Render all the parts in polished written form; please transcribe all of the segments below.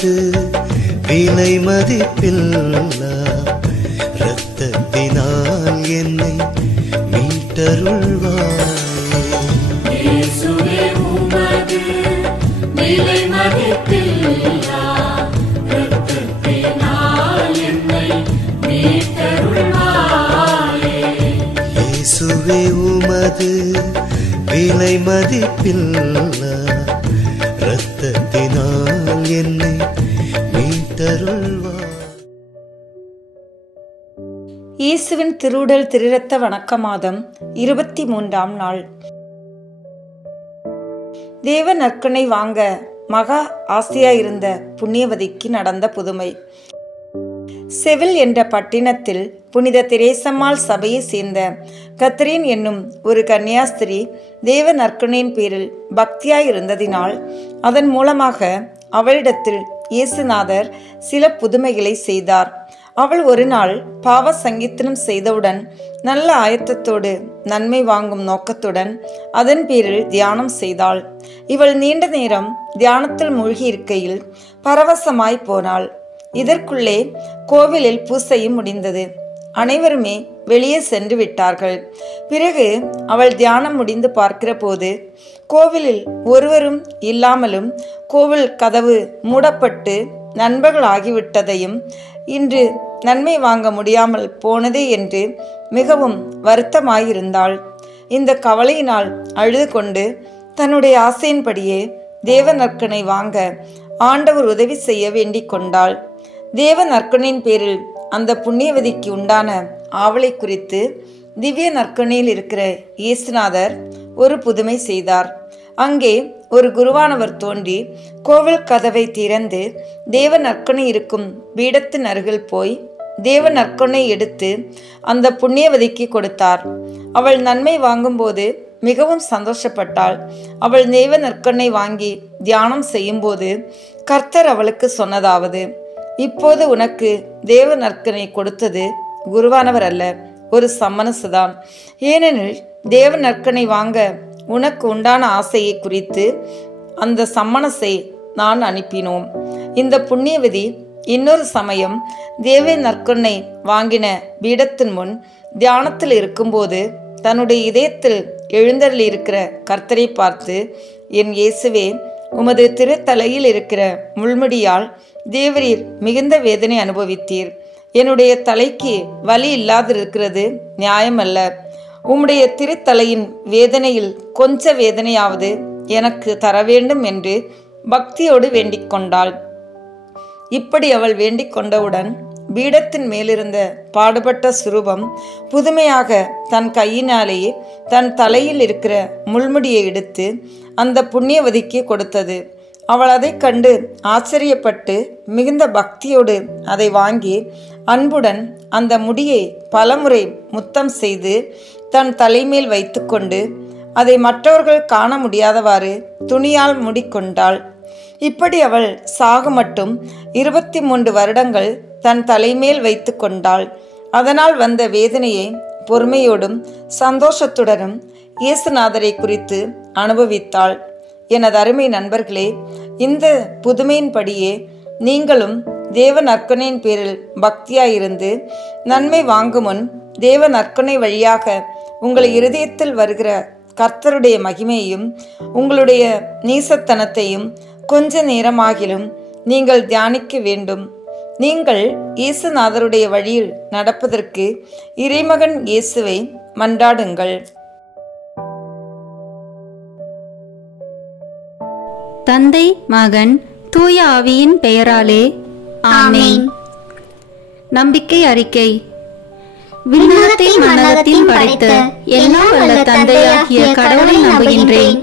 உமது விலை மதிப்பில்லா இரத்தத்தினால் என்னை மீட்டருள்வாய். இயேசுவே உமது விலை மதிப்பில்லா இரத்தத்தினால் என்னை மீட்டருள்வாயே. இயேசுவே உமது விலை மதிப்பில்லா இரத்தத்தினால் என்னை மீட்டருள்வாய். இயேசுவின் திருவுடல் திருரத்த வணக்க மாதம் 23ஆம் நாள். தேவ நற்கனை வாங்க மகா ஆசையாயிருந்த புண்ணியவதிக்கு நடந்த புதுமை. செவில் என்ற பட்டினத்தில் புனித தெரேசம்மாள் சபையை சேர்ந்த கத்ரீன் என்னும் ஒரு கன்னியாஸ்திரி தேவ நற்கனையின் பேரில் பக்தியாயிருந்ததினால் அதன் மூலமாக அவளிடத்தில் இயேசுநாதர் சில புதுமைகளை செய்தார். அவள் ஒரு நாள் பாவ சங்கீர்த்தனம் செய்தவுடன் நல்ல ஆயத்தத்தோடு நன்மை வாங்கும் நோக்கத்துடன் அதன் பேரில் தியானம் செய்தாள். இவள் நீண்ட நேரம் தியானத்தில் மூழ்கி இருக்கையில் பரவசமாய் போனாள். இதற்குள்ளே கோவிலில் பூசையும் முடிந்தது. அனைவருமே வெளியே சென்று விட்டார்கள். பிறகு அவள் தியானம் முடிந்து பார்க்கிற போது கோவிலில் ஒருவரும் இல்லாமலும் கோவில் கதவு மூடப்பட்டு நண்பர்கள் ஆகிவிட்டதையும் இன்று நன்மை வாங்க முடியாமல் போனதே என்று மிகவும் வருத்தமாயிருந்தாள். இந்த கவலையினால் அழுது கொண்டு தன்னுடைய ஆசையின்படியே தேவ நற்கனை வாங்க ஆண்டவர் உதவி செய்ய வேண்டிக் கொண்டாள். தேவ நற்கனின் பேரில் அந்த புண்ணியவதிக்கு உண்டான ஆவலை குறித்து திவ்ய நற்கனியில் இருக்கிற இயேசுநாதர் ஒரு புதுமை செய்தார். அங்கே ஒரு குருவானவர் தோன்றி கோவில் கதவை திறந்து தேவ நற்கனை இருக்கும் பீடத்தின் அருகில் போய் தேவ நற்கனை எடுத்து அந்த புண்ணியவதிக்கு கொடுத்தார். அவள் நன்மை வாங்கும்போது மிகவும் சந்தோஷப்பட்டாள். அவள் தேவ நற்கனை வாங்கி தியானம் செய்யும்போது கர்த்தர் அவளுக்கு சொன்னதாவது: இப்போது உனக்கு தேவ நற்கனை கொடுத்தது குருவானவர் அல்ல, ஒரு சம்மனசுதான். ஏனெனில் தேவ நற்கனை வாங்க உனக்கு உண்டான ஆசையை குறித்து அந்த சம்மனசை நான் அனுப்பினோம். இந்த புண்ணியவதி இன்னொரு சமயம் தேவ நற்கனை வாங்கின பீடத்தின் முன் தியானத்தில் இருக்கும்போது தன்னுடைய இதயத்தில் எழுந்தருளி இருக்கிற கர்த்தரை பார்த்து, என் இயேசுவே, உமது திருத்தலையில் இருக்கிற முள்முடியால் தேவரீர் மிகுந்த வேதனை அனுபவித்தீர். என்னுடைய தலைக்கு வலி இல்லாதிருக்கிறது நியாயமல்ல. உம்முடைய திருத்தலையின் வேதனையில் கொஞ்ச வேதனையாவது எனக்கு தர வேண்டும் என்று பக்தியோடு வேண்டிக் கொண்டாள். இப்படி அவள் வேண்டிக் கொண்டவுடன் பீடத்தின் மேலிருந்த பாடுபட்ட சுரூபம் புதுமையாக தன் கையினாலேயே தன் தலையில் இருக்கிற முள்முடியை எடுத்து அந்த புண்ணியவதிக்கு கொடுத்தது. அவள் அதை கண்டு ஆச்சரியப்பட்டு மிகுந்த பக்தியோடு அதை வாங்கி அன்புடன் அந்த முடியை பலமுறை முத்தம் செய்து தன் தலைமேல் வைத்து கொண்டு அதை மற்றவர்கள் காண முடியாதவாறு துணியால் மூடிக்கொண்டாள். இப்படி அவள் சாகு மட்டும் 23 வருடங்கள் தன் தலைமேல் வைத்து கொண்டாள். அதனால் வந்த வேதனையை பொறுமையோடும் சந்தோஷத்துடனும் இயேசுநாதரை குறித்து அனுபவித்தாள். எனது அருமை நண்பர்களே, இந்த புதுமையின்படியே நீங்களும் தேவ நற்கனையின் பேரில் பக்தியாயிருந்து நன்மை வாங்கும் முன் தேவ நற்கனை வழியாக உங்கள் இருதயத்தில் வருகிற கர்த்தருடைய மகிமையையும் உங்களுடைய நீசத்தனத்தையும் கொஞ்ச நேரமாகிலும் நீங்கள் தியானிக்க வேண்டும். நீங்கள் இயேசுநாதருடைய வழியில் நடப்பதற்கு இறைமகன் இயேசுவை மன்றாடுங்கள். தந்தை, மகன், தூய ஆவியின் பெயராலே ஆமென். நம்பிக்கை அறிக்கை. விண்ணகத்தை மண்ணகத்தில் படைத்த எல்லாம் வல்ல தந்தையாகிய கடவுளை நம்புகின்றேன்.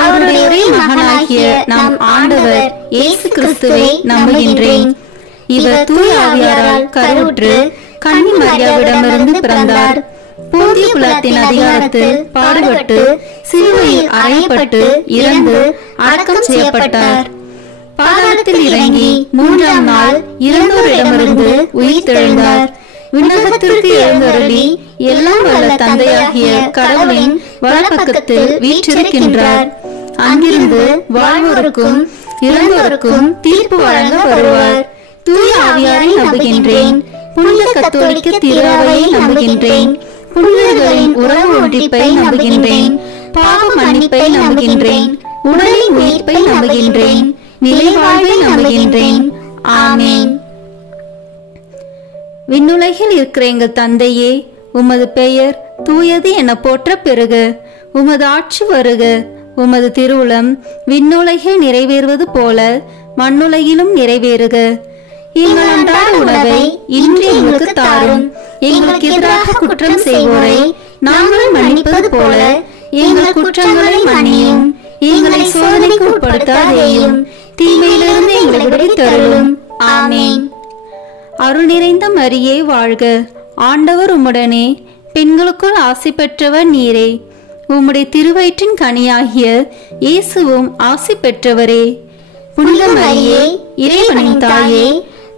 அவருடைய ஒரே மகனாகிய நம் ஆண்டவர் இயேசு கிறிஸ்துவை நம்புகின்றேன். இவர் தூய ஆவியாரால் கருவுற்று கன்னி மரியாவிடமிருந்து பிறந்தார். போதிய குலத்தின் அதிகாரத்தில் பாடுபட்டு சிலுவையில் அறையப்பட்டு இறந்து அடக்கம் செய்யப்பட்டார். பாதாளத்தில் இறங்கி 3ஆம் நாள் இறந்தோரிடமிருந்து உயிர்த்தெழுந்தார். விண்ணகத்திற்கு எழுந்தருளி எல்லாம் வல்ல தந்தையாகிய கடவுளின் வலப்பக்கத்தில் வீற்றிருக்கின்றார். அங்கிருந்து வாழ்வோருக்கும் இறந்தோருக்கும் தீர்ப்பு வழங்க வருவார். தூய ஆவியாரை நம்புகின்றேன். புனித கத்தோலிக்க திரு அவையை நம்புகின்றேன். புனிதர்களின் உறவு ஒன்றிப்பை நம்புகின்றேன். பாவ மன்னிப்பை நம்புகின்றேன். உடலின் உயிர்ப்பை நம்புகின்றேன். நிலை வாழ்வை நம்புகின்றேன். ஆமென். விண்ணுலகில் இருக்கிற எங்கள் தந்தையே, உமது பெயர் தூயது என போற்ற பெறுக. உமது ஆட்சி வருக. உமது திருவுளம் விண்ணுலகில் நிறைவேறுவது போல மண்ணுலகிலும் நிறைவேறுக. எங்கள் அன்றாட உணவை இன்று எங்களுக்கு தாரும். எங்களுக்கு எதிராக குற்றம் செய்வோரை நாங்கள் மன்னிப்பது போல எங்கள் குற்றங்களை மன்னியும். எங்களை சோதனைக்கு உட்படுத்தாதேயும், தீமையிலிருந்து எங்களை விடுவித்தருளும். ஆமென். அருள் நிறைந்த மரியே வாழ்க. ஆண்டவர் உம்முடனே, பெண்களுக்குள் ஆசி பெற்றவர் நீரே. உம்முடைய திருவயிற்றின் கனியாகிய இயேசுவும் ஆசி பெற்றவரே. புனித மரியே, இறைவனின் தாயே,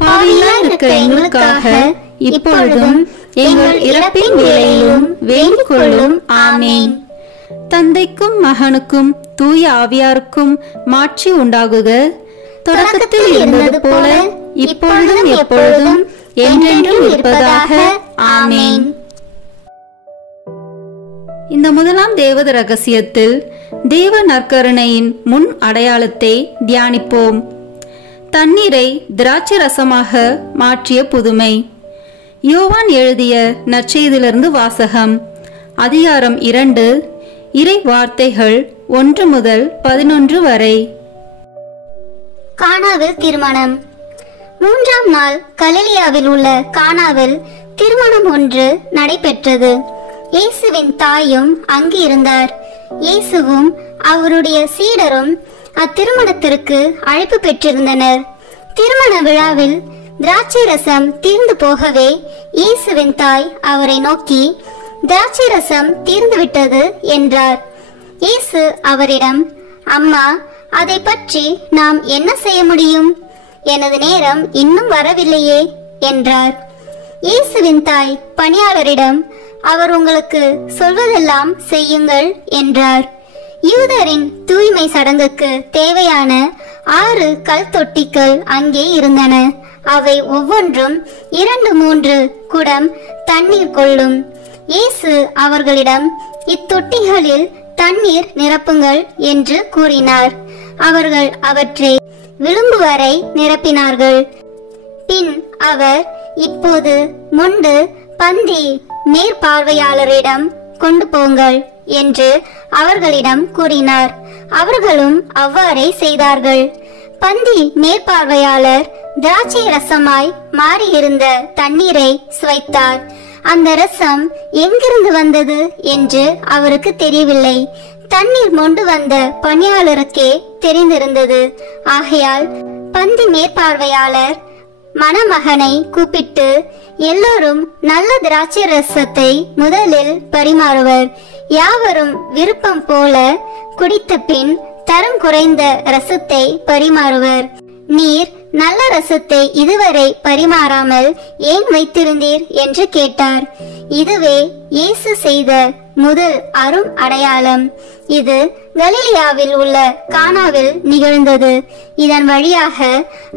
பாவிகளாய் இருக்கிற எங்களுக்காக இப்பொழுதும் எங்கள் இறப்பின் வேளையிலும் வேண்டிக் கொள்ளும். ஆமென். தந்தைக்கும் மகனுக்கும் தூய ஆவியாருக்கும் மாட்சி உண்டாகுக. தொடக்கத்தில் இருந்தது போல இப்பொழுதும் எப்பொழுதும் என்றென்றும் இருப்பதாக. ஆமென். இந்த முதலாம் தேவத ரகசியத்தில் தேவ நற்கருணையின் முன் அடையாளத்தை தியானிப்போம். தண்ணீரை திராட்சை ரசமாக மாற்றிய புதுமை. யோவான் எழுதிய நற்செய்தியிலிருந்து வாசகம். அதிகாரம் 2, இறை வார்த்தைகள் 1 முதல் 11 வரை. கானாவில் திருமணம். 3ஆம் நாள் கலிலியாவில் உள்ள கானாவில் திருமணம் ஒன்று நடைபெற்றது. இயேசுவின் தாயும் அங்கு இருந்தார். இயேசுவும் அவருடைய சீடரும் அத்திருமணத்திற்கு அழைப்பு பெற்றிருந்தனர். திருமண விழாவில் திராட்சை ரசம் தீர்ந்து போகவே இயேசுவின் தாய் அவரை நோக்கி, திராட்சை ரசம் தீர்ந்துவிட்டது என்றார். இயேசு அவரிடம், அம்மா, அதை பற்றி நாம் என்ன செய்ய முடியும்? எனது நேரம் இன்னும் வரவில்லையே என்றார். இயேசுவின் தாய் பணியாளரிடம், அவர் உங்களுக்கு சொல்வதெல்லாம் செய்யுங்கள் என்றார். யூதரின் தூய்மை சடங்குக்கு தேவையான 6 கல் தொட்டிகள் அங்கே இருந்தன. அவை ஒவ்வொன்றும் 2-3 குடம் தண்ணீர் கொள்ளும். இயேசு அவர்களிடம், இத்தொட்டிகளில் தண்ணீர் நிரப்புங்கள் என்று கூறினார். அவர்கள் அவற்றை விளிம்பு வரை நிரப்பினார்கள். பின் அவர், இப்போது மொண்டு பந்தி மேற்பார்வையாளரிடம் கொண்டு போங்கள் என்று அவர்களிடம் கூறினார். அவர்களும் அவ்வாறே செய்தார்கள். பந்தி மேற்பார்வையாளர் திராட்சை ரசமாய் மாறியிருந்த தண்ணீரை சுவைத்தார். அந்த ரசம் எங்கிருந்து வந்தது என்று அவருக்கு தெரியவில்லை. தண்ணீர் மொண்டு வந்த பணியாளருக்கே தெரிந்திருந்தது. ஆகையால் பந்தி மேற்பார்வையாளர் மணமகனை கூப்பிட்டு, எல்லோரும் நல்ல திராட்சை ரசத்தை முதலில் பரிமாறுவர். யாவரும் விருப்பம் போல குடித்த பின் தரம் குறைந்த ரசத்தை பரிமாறுவர். நீர் நல்ல ரசத்தை இதுவரை பரிமாறாமல் ஏன் வைத்திருந்தீர் என்று கேட்டார். இதுவே இயேசு செய்த முதல் அரும் அடையாளம். இது கலிலியாவில் உள்ள கானாவில் நிகழ்ந்தது. இதன் வழியாக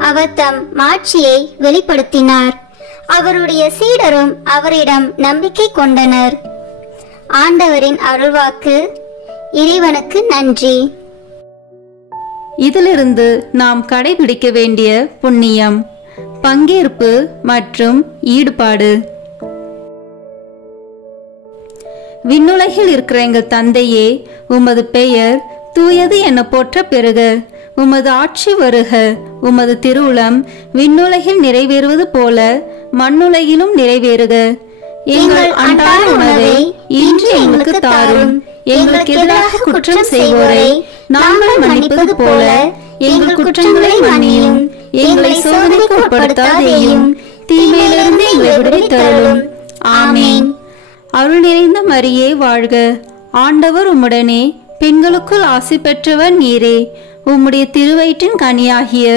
அவர் தம் மாட்சியை வெளிப்படுத்தினார். அவருடைய சீடரும் அவரிடம் நம்பிக்கை கொண்டனர். ஆண்டவரின் அருள்வாக்கு. இறைவனுக்கு நன்றி. இதிலிருந்து நாம் கடைபிடிக்க வேண்டிய புண்ணியம், பங்கேற்பு மற்றும் ஈடுபாடு. விண்ணுலகில் இருக்கிற எங்கள் தந்தையே, உமது பெயர் தூயது என போற்ற பெறுக. உமது ஆட்சி வருக. உமது திருவுளம் விண்ணுலகில் நிறைவேறுவது போல மண்ணுலகிலும் நிறைவேறுக. எங்கள் அன்றாட உணவை இன்று எங்களுக்கு தாரும். எங்களுக்கு எதிராக குற்றம் செய்வோரை நாங்கள் மன்னிப்பது போல எங்கள் குற்றங்களை மன்னியும். எங்களை சோதனைக்கு உட்படுத்தாதேயும், தீமையிலிருந்து எங்களை விடுவித்தருளும். ஆமென். அருள் நிறைந்த மரியே வாழ்க. ஆண்டவர் உம்முடனே, பெண்களுக்குள் ஆசி பெற்றவர் நீரே. உம்முடைய திருவயிற்றின் கனியாகிய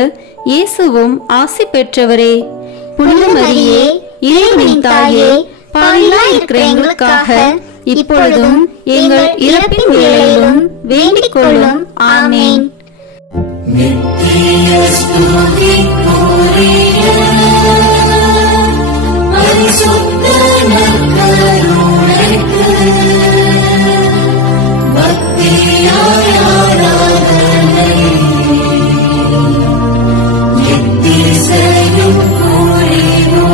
இயேசுவும் ஆசி பெற்றவரே. புனித மரியே, இறைவனின் தாயே, பாவிகளாய் இருக்கிற எங்களுக்காக இப்பொழுதும் எங்கள் இறப்பின் வேளையிலும் வேண்டிக் கொள்ளும். ஆமென். நித்திய நித்திய ஸ்துதிக்குரிய பரிசுத்த நற்கருணைக்கு பக்தியாய் ஆராதனை எத்திசையும் புரிவோம்.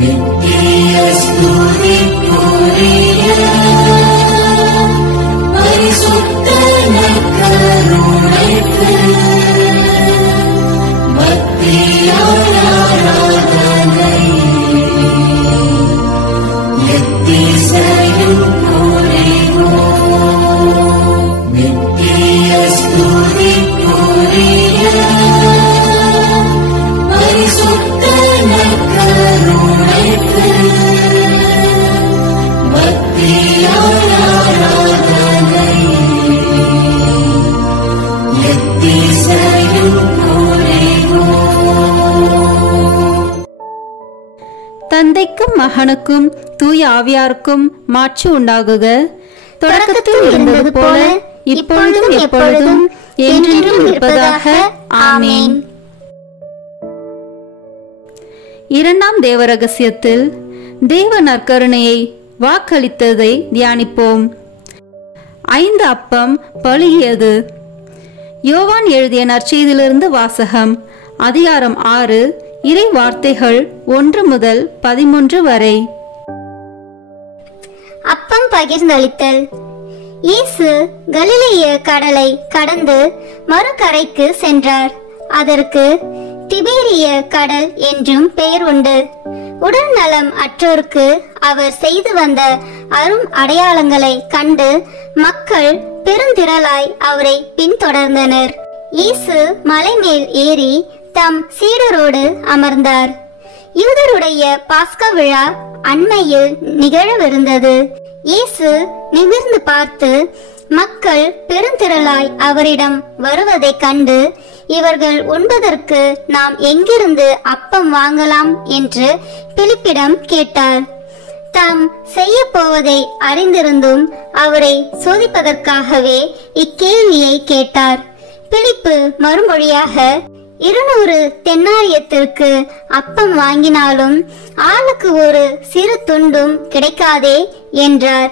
நித்திய ஸ்துதிக்குரிய பரிசுத்த நற்கருணைக்கு பக்தியாய் ஆராதனை எத்திசையும் புரிவோம். நித்திய ஸ்துதிக்குரிய பரிசுத்த நற்கருணைக்கு பக்தியாய் ஆராதனை எத்திசையும் புரிவோம். தந்தைக்கும் மகனுக்கும் தூய ஆவியாருக்கும் மாட்சி உண்டாகுக. தொடக்கத்தில் இருந்தது போல இப்பொழுதும் எப்பொழுதும் என்றென்றும் இருப்பதாக. ஆமேன். இரண்டாம் தேவ ரகசியத்தில் தேவ நற்கருணையை வாக்களித்ததை தியானிப்போம். 5 அப்பம் பழுகியது. யோவான் எழுதிய நற்செய்தியிலிருந்து வாசகம். அதிகாரம் 6, இறை வார்த்தைகள் 1 முதல் 13 வரை. அப்பம் பகிர்ந்தளித்தல். இயேசு கலிலேய கடலை கடந்து மறுகரைக்கு சென்றார். அதற்கு திபேரிய கடல் என்றும் பெயர் உண்டு. உடல் நலம் அற்றோருக்கு அவர் செய்து வந்த அரும் அடையாளங்களை கண்டு மக்கள் பெருந்திரளாய் அவரை பின்தொடர்ந்தனர். இயேசு மலை மேல் ஏறி தம் சீடரோடு அமர்ந்தார். யூதருடைய பாஸ்கா விழா அண்மையில் நிகழவிருந்தது. இயேசு நிமிர்ந்து பார்த்து மக்கள் பெருந்திரளாய் அவரிடம் வருவதைக் கண்டு, இவர்கள் உண்பதற்கு நாம் எங்கிருந்து அப்பம் வாங்கலாம் என்று பிலிப்பிடம் கேட்டார். தாம் செய்ய போவதை அறிந்திருந்தும் அவரை சோதிப்பதற்காகவே இக்கேள்வியை கேட்டார். பிலிப்பு மறுமொழியாக, 200 தென்னாரியத்திற்கு அப்பம் வாங்கினாலும் ஆளுக்கு ஒரு சிறு துண்டும் கிடைக்காதே என்றார்.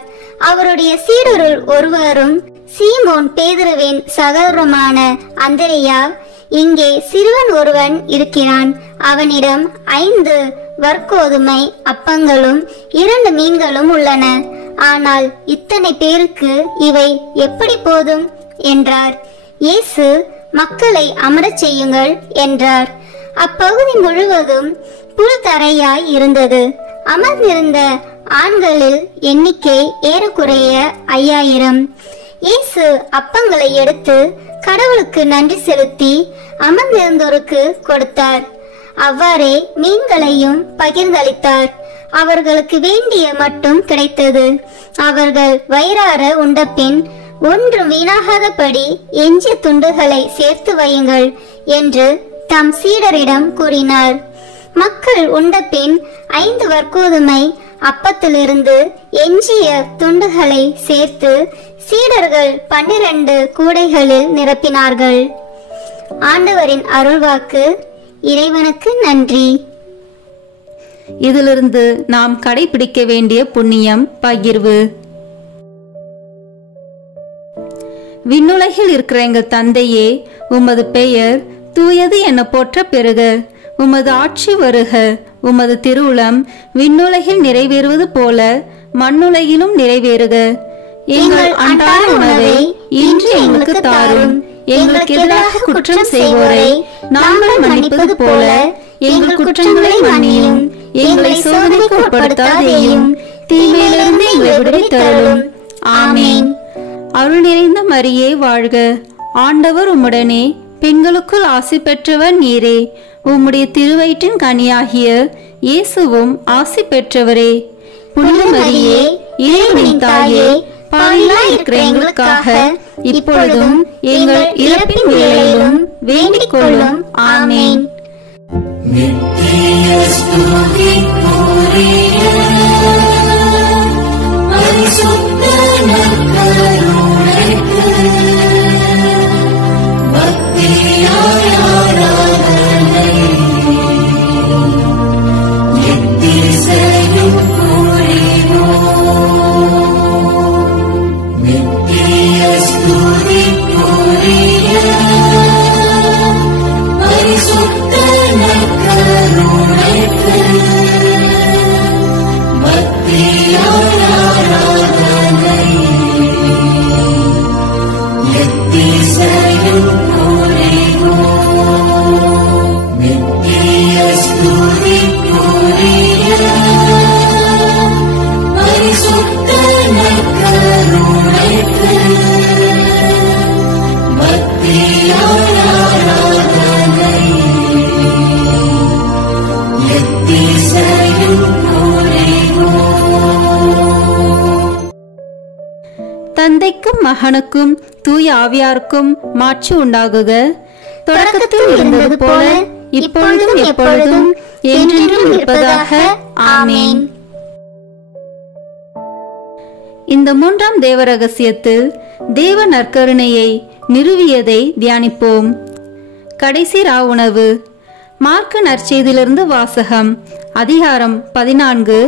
அவருடைய சீடருள் ஒருவரும் சீமோன் பேதுருவின் சகோதரமான அந்திரேயா, இங்கே சிறுவன் ஒருவன் இருக்கிறான், அவனிடம் 5 வற்கோதுமை அப்பங்களும் 2 மீன்களும் உள்ளன, ஆனால் இத்தனை பேருக்கு இவை எப்படி போதும் என்றார். இயேசு, மக்களை அமரச் செய்யுங்கள் என்றார். அப்பகுதி முழுவதும் புல் தரையாய் இருந்தது. அமர்ந்திருந்த ஆண்களில் எண்ணிக்கை ஏறக்குறைய 5000. இயேசு அப்பங்களை எடுத்து கடவுளுக்கு நன்றி செலுத்தி அமர்ந்திருந்தோருக்கு கொடுத்தார். அவ்வாறே மீன்களையும் பகிர்ந்தளித்தார். அவர்களுக்கு வேண்டிய மட்டும் கிடைத்தது. அவர்கள் வயிறார உண்டபின், ஒன்றும் வீணாகாதபடி எஞ்சிய துண்டுகளை சேர்த்து வையுங்கள் என்று தம் சீடரிடம் கூறினார். மக்கள் உண்டபின் 5 வற்கோதுமை அப்பத்திலிருந்து எஞ்சிய துண்டுகளை சேர்த்து சீடர்கள் 12 கூடைகளில் நிரப்பினார்கள். ஆண்டவரின் அருள்வாக்கு. இறைவனுக்கு நன்றி. இதிலிருந்து நாம் கடைபிடிக்க வேண்டிய புண்ணியம் பகிர்வு. விண்ணுலகில் இருக்கிற எங்கள் தந்தையே, உமது பெயர் தூயது என போற்ற பெறுக. உமது ஆட்சி வருக. உமது திருவுளம் விண்ணுலகில் நிறைவேறுவது போல மண்ணுலகிலும் நிறைவேறுக. எங்கள் அன்றாட உணவை இன்று எங்களுக்கு தாரும். எங்களுக்கு எதிராக குற்றம் செய்வோரை நாங்கள் மன்னிப்பது போல எங்கள் குற்றங்களை மன்னியும். எங்களை சோதனைக்கு உட்படுத்தாதேயும், தீமையிலிருந்து எங்களை விடுவித்தருளும். ஆமேன். அருள் நிறைந்த மரியே வாழ்க. ஆண்டவர் உம்முடனே, பெண்களுக்குள் ஆசி பெற்றவர் நீரே. உம்முடைய திருவயிற்றின் கனியாகிய இயேசுவும் ஆசி பெற்றவரே. புனித மரியே, இறைவனின் தாயே, பாவிகளாய் இருக்கிற எங்களுக்காக இப்பொழுதும் எங்கள் இறப்பின் வேளையிலும் வேண்டிக் கொள்ளும். ஆமேன். நித்திய ஸ்துதிக்குரிய பரிசுத்த நற்கருணைக்கு தந்தைக்கும் மகனுக்கும் தூய ஆவியாருக்கும் மாட்சி உண்டாகுக. தொடக்கத்தில் இருந்தது போல இப்பொழுதும் எப்பொழுதும் என்றென்றும் இருப்பதாக. ஆமேன். இந்த மூன்றாம் தேவ ரகசியத்தில் தேவ நற்கருணையை நிறுவியதை தியானிப்போம். கடைசி உணவு. மார்க்கு நற்செய்தியிலிருந்து வாசகம். அதிகாரம் 14,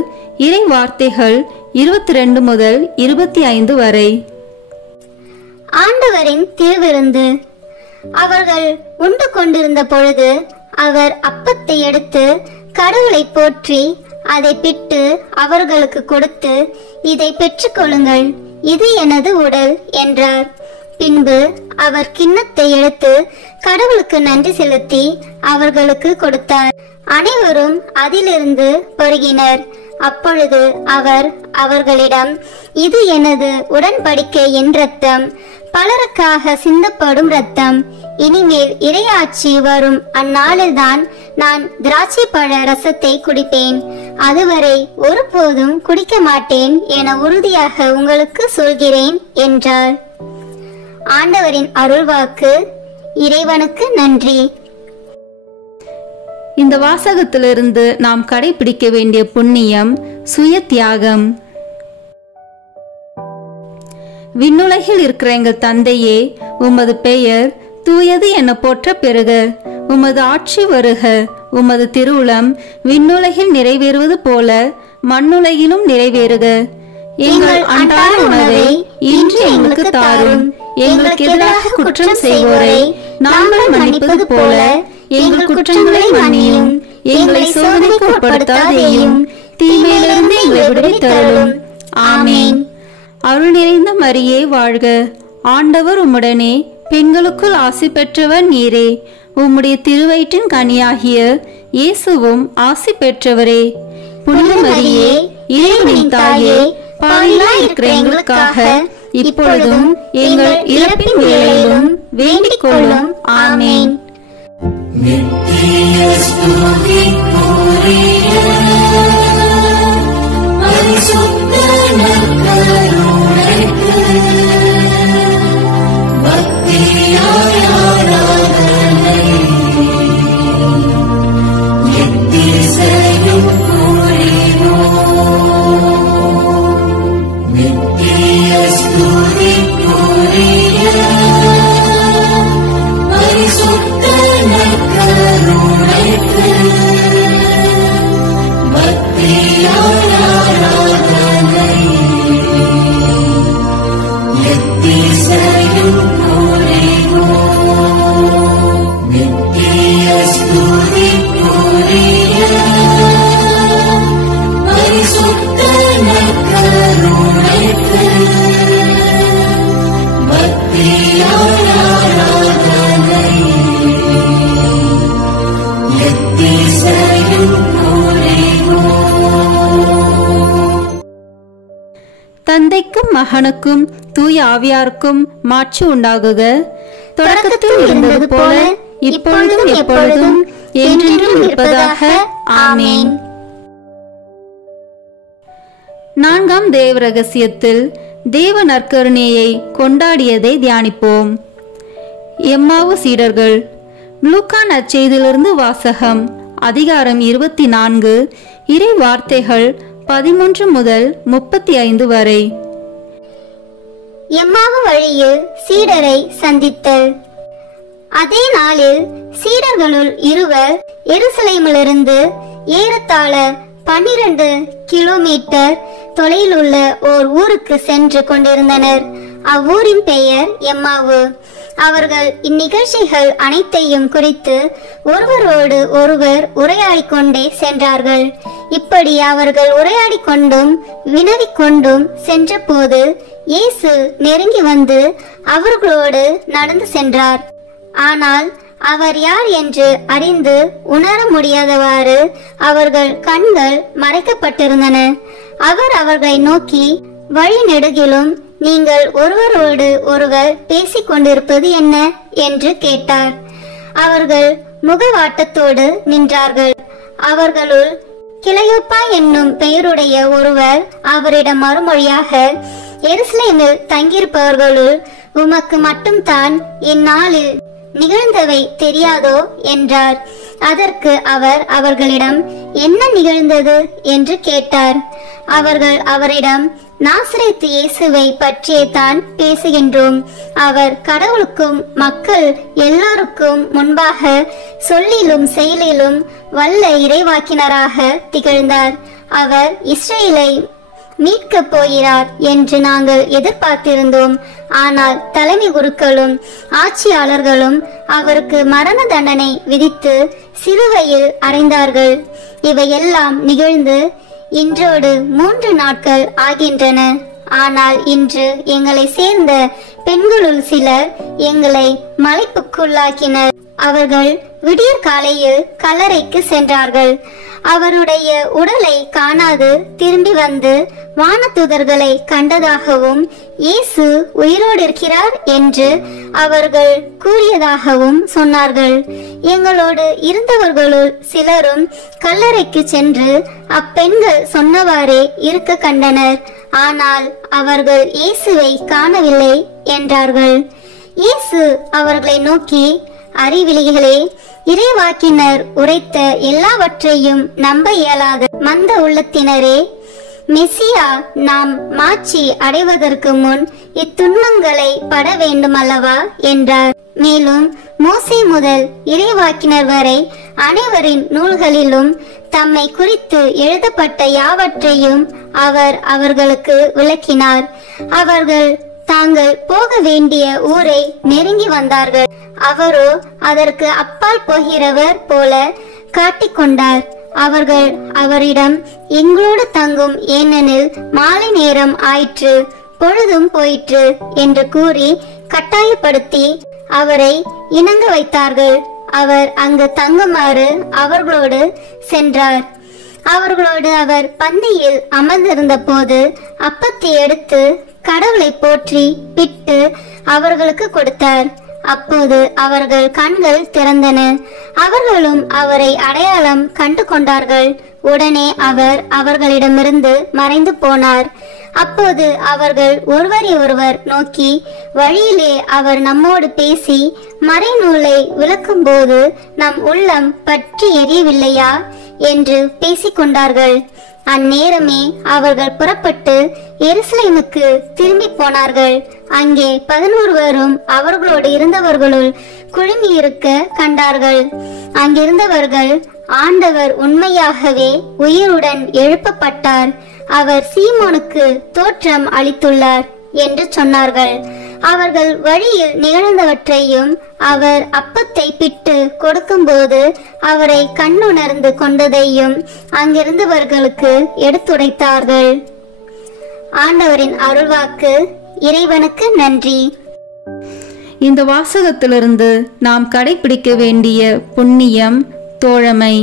இறை வார்த்தைகள் 22 முதல் 25 வரை. ஆண்டவரின் திருவிருந்து. அவர்கள் உண்டு கொண்டிருந்த பொழுது அவர் அப்பத்தை எடுத்து கடவுளை போற்றி அதை பிட்டு அவர்களுக்கு கொடுத்து, இதை பெற்றுக்கொள்ளுங்கள், இது எனது உடல் என்றார். பின்பு அவர் கிண்ணத்தை எடுத்து கடவுளுக்கு நன்றி செலுத்தி அவர்களுக்கு கொடுத்தார். அனைவரும் அதிலிருந்து பருகினர். அப்பொழுது அவர் அவர்களிடம், இது எனது உடன்படிக்கையின் இரத்தம், பலருக்காக சிந்தப்படும் இரத்தம். இனிமேல் இறையாட்சி வரும் அந்நாளில்தான் நான் திராட்சை பழ ரசத்தை குடிப்பேன். அதுவரை ஒருபோதும் குடிக்க மாட்டேன் என உறுதியாக உங்களுக்கு சொல்கிறேன் என்றார். ஆண்டவரின் அருள்வாக்கு. இறைவனுக்கு நன்றி. இந்த வாசகத்திலிருந்து நாம் கடைபிடிக்க வேண்டிய புண்ணியம் சுய தியாகம். விண்ணுலகில் இருக்கிற எங்கள் தந்தையே, உமது பெயர் தூயது என போற்ற பெறுக. உமது ஆட்சி வருக. உமது திருவுளம் விண்ணுலகில் நிறைவேறுவது போல மண்ணுலகிலும் நிறைவேறுக. எங்கள் அன்றாட உணவை இன்று எங்களுக்கு தாரும். எங்களுக்கு எதிராக குற்றம் செய்வோரை நாங்கள் மன்னிப்பது போல எங்கள் குற்றங்களை மன்னியும். எங்களை சோதனைக்கு உட்படுத்தாதேயும், தீமையிலிருந்து எங்களை விடுவித்தருளும். ஆமேன். அருள் நிறைந்த மரியே வாழ்க. ஆண்டவர் உம்முடனே, பெண்களுக்குள் ஆசி பெற்றவர் நீரே. உம்முடைய திருவயிற்றின் கனியாகிய இயேசுவும் ஆசி பெற்றவரே. புனித மரியே, இறைவனின் தாயே, பாவிகளாய் இருக்கிற எங்களுக்காக இப்பொழுதும் எங்கள் இறப்பின் வேளையிலும் வேண்டிக் கொள்ளும். ஆமேன். நித்திய ஸ்துதிக்குரிய பரிசுத்த நற்கருணைக்கு பக்தியாய் ஆராதனை எத்திசையும் புரிவோம். நித்திய ஸ்துதிக்குரிய பரிசுத்த நற்கருணைக்கு பக்தியாய் ஆராதனை எத்திசையும் புரிவோம். நித்திய ஸ்துதிக்குரிய பரிசுத்த நற்கருணைக்கு பக்தியாய் ஆராதனை எத்திசையும் புரிவோம். தந்தைக்கும் மகனுக்கும் தூய ஆவியாருக்கும் மாட்சி உண்டாகுக. தொடக்கத்தில் இருந்தது போல இப்பொழுதும் எப்பொழுதும் என்றென்றும் இருப்பதாக. ஆமேன். நான்காம் தேவ ரகசியத்தில் தேவ நற்கருணையை கொண்டாடியதை தியானிப்போம். எம்மாவு சீடர்கள். லூக்கா நற்செய்தியிலிருந்து வாசகம். அதிகாரம் 24, இறை வார்த்தைகள் 13 முதல் 35 வரை. எம்மாவு வழியில் சீடரை சந்தித்தல். அதே நாளில் சீடர்களுள் இருவர் எருசலேமிலிருந்து ஏறத்தாழ 12 கிலோமீட்டர் தொலைவில் உள்ள ஓர் ஊருக்கு சென்று கொண்டிருந்தனர். அவ்வூரின் பெயர் எம்மாவு. அவர்கள் இந்நிகழ்ச்சிகள் அனைத்தையும் குறித்து ஒருவரோடு ஒருவர் உரையாடிக் கொண்டே சென்றார்கள். இப்படி அவர்கள் உரையாடிக் கொண்டும் வினவிக் கொண்டும் சென்ற போது இயேசு நெருங்கி வந்து அவர்களோடு நடந்து சென்றார். ஆனால் அவர் யார் என்று அறிந்து உணர முடியாதவாறு அவர்கள் கண்கள் மறைக்கப்பட்டிருந்தன. அவர் அவர்களை நோக்கி, வழி நெடுகிலும் நீங்கள் ஒருவரோடு ஒருவர் பேசிக் கொண்டிருப்பது என்ன என்று கேட்டார். அவர்கள் முகவாட்டத்தோடு நின்றார்கள். அவர்களுள் கிளையோப்பா என்னும் பெயருடைய ஒருவர் அவரிடம் மறுமொழியாக, எருசலேமில் தங்கியிருப்பவர்களுள் உமக்கு மட்டும்தான் இந்நாளில் நிகழ்ந்தவை தெரியாதோ என்றார். அதற்கு அவர் அவர்களிடம், என்ன நிகழ்ந்தது என்று கேட்டார். அவர்கள் அவரிடம், நாசரேத்து இயேசுவை பற்றியே தான் பேசுகின்றோம். அவர் கடவுளுக்கும் மக்கள் எல்லாருக்கும் முன்பாக சொல்லிலும் செயலிலும் வல்ல இறைவாக்கினராக திகழ்ந்தார். அவர் இஸ்ரேலை மீட்கப் போகிறார் என்று நாங்கள் எதிர்பார்த்திருந்தோம். ஆனால் தலைமை குருக்களும் ஆட்சியாளர்களும் அவருக்கு மரண தண்டனை விதித்து சிலுவையில் அறைந்தார்கள். இவையெல்லாம் நிகழ்ந்து இன்றோடு 3 நாட்கள் ஆகின்றன. ஆனால் இன்று எங்களை சேர்ந்த பெண்களுள் சிலர் எங்களை மலைப்புக்குள்ளாக்கினர். அவர்கள் விடியற் காலையில் கல்லறைக்கு சென்றார்கள். அவருடைய உடலை காணாது திரும்பி வந்து வானதூதர்களை கண்டதாகவும் இயேசு உயிரோடு இருக்கிறார் என்று அவர்கள் கூறியதாகவும் சொன்னார்கள். எங்களோடு இருந்தவர்களுள் சிலரும் கல்லறைக்கு சென்று அப்பெண்கள் சொன்னவாறே இருக்க கண்டனர். ஆனால் அவர்கள் இயேசுவை காணவில்லை என்றார்கள். இயேசு அவர்களை நோக்கி, அறிவிலிகளே, இறைவாக்கினர் உரைத்த எல்லாவற்றையும் நம்ப இயலாத மந்த உள்ளத்தினரே, மெசியா நாம் மாட்சி அடைவதற்கு முன் இத்துன்பங்களை பட வேண்டுமல்லவா என்றார். மேலும் மோசே முதல் இறைவாக்கினர் வரை அனைவரின் நூல்களிலும் தம்மை குறித்து எழுதப்பட்ட யாவற்றையும் அவர் அவர்களுக்கு விளக்கினார். அவர்கள் தாங்கள் போக வேண்டிய ஊரை நெருங்கி வந்தார்கள். அவரோ அதற்கு அப்பால் போகிறவர் போல காட்டிக்கொண்டார். அவர்கள் அவரிடம், எங்களோடு தங்கும், ஏனெனில் மாலை நேரம் ஆயிற்று, பொழுதும் போயிற்று என்று கூறி கட்டாயப்படுத்தி அவரை இணங்க வைத்தார்கள். அவர் அங்கு தங்குமாறு அவர்களோடு சென்றார். அவர்களோடு அவர் பந்தியில் அமர்ந்திருந்த போது அப்பத்தை எடுத்து கடவுளை போற்றி பிட்டு அவர்களுக்கு கொடுத்தார். அப்போது அவர்கள் கண்கள் திறந்தன. அவர்களும் அவரை அடையாளம் கண்டு கொண்டார்கள். உடனே அவர் அவர்களிடமிருந்து மறைந்து போனார். அப்போது அவர்கள் ஒருவரை ஒருவர் நோக்கி, வழியிலே அவர் நம்மோடு பேசி மறைநூலை விளக்கும் போது நம் உள்ளம் பற்றி எரியவில்லையா என்று பேசிக்கொண்டார்கள். அந்நேரமே அவர்கள் புறப்பட்டு எருசலேமுக்கு திரும்பி போனார்கள். அங்கே 11 அவர்களோடு இருந்தவர்களுள் குழுமியிருக்க கண்டார்கள். அங்கிருந்தவர்கள், ஆண்டவர் உண்மையாகவே உயிருடன் எழுப்பப்பட்டார், அவர் சீமோனுக்கு தோற்றம் அளித்துள்ளார் என்று சொன்னார்கள். அவர்கள் வழியில் நிகழ்ந்தவற்றையும் அவர் அப்பத்தை பிட்டு கொடுக்கும்போது அவரை கண்ணுணர்ந்து கொண்டதையும் அங்கிருந்தவர்களுக்கு எடுத்துரைத்தார்கள். ஆண்டவரின் அருள்வாக்கு. இறைவனுக்கு நன்றி. இந்த வாசகத்திலிருந்து நாம் கடைபிடிக்க வேண்டிய புண்ணியம் தோழமை.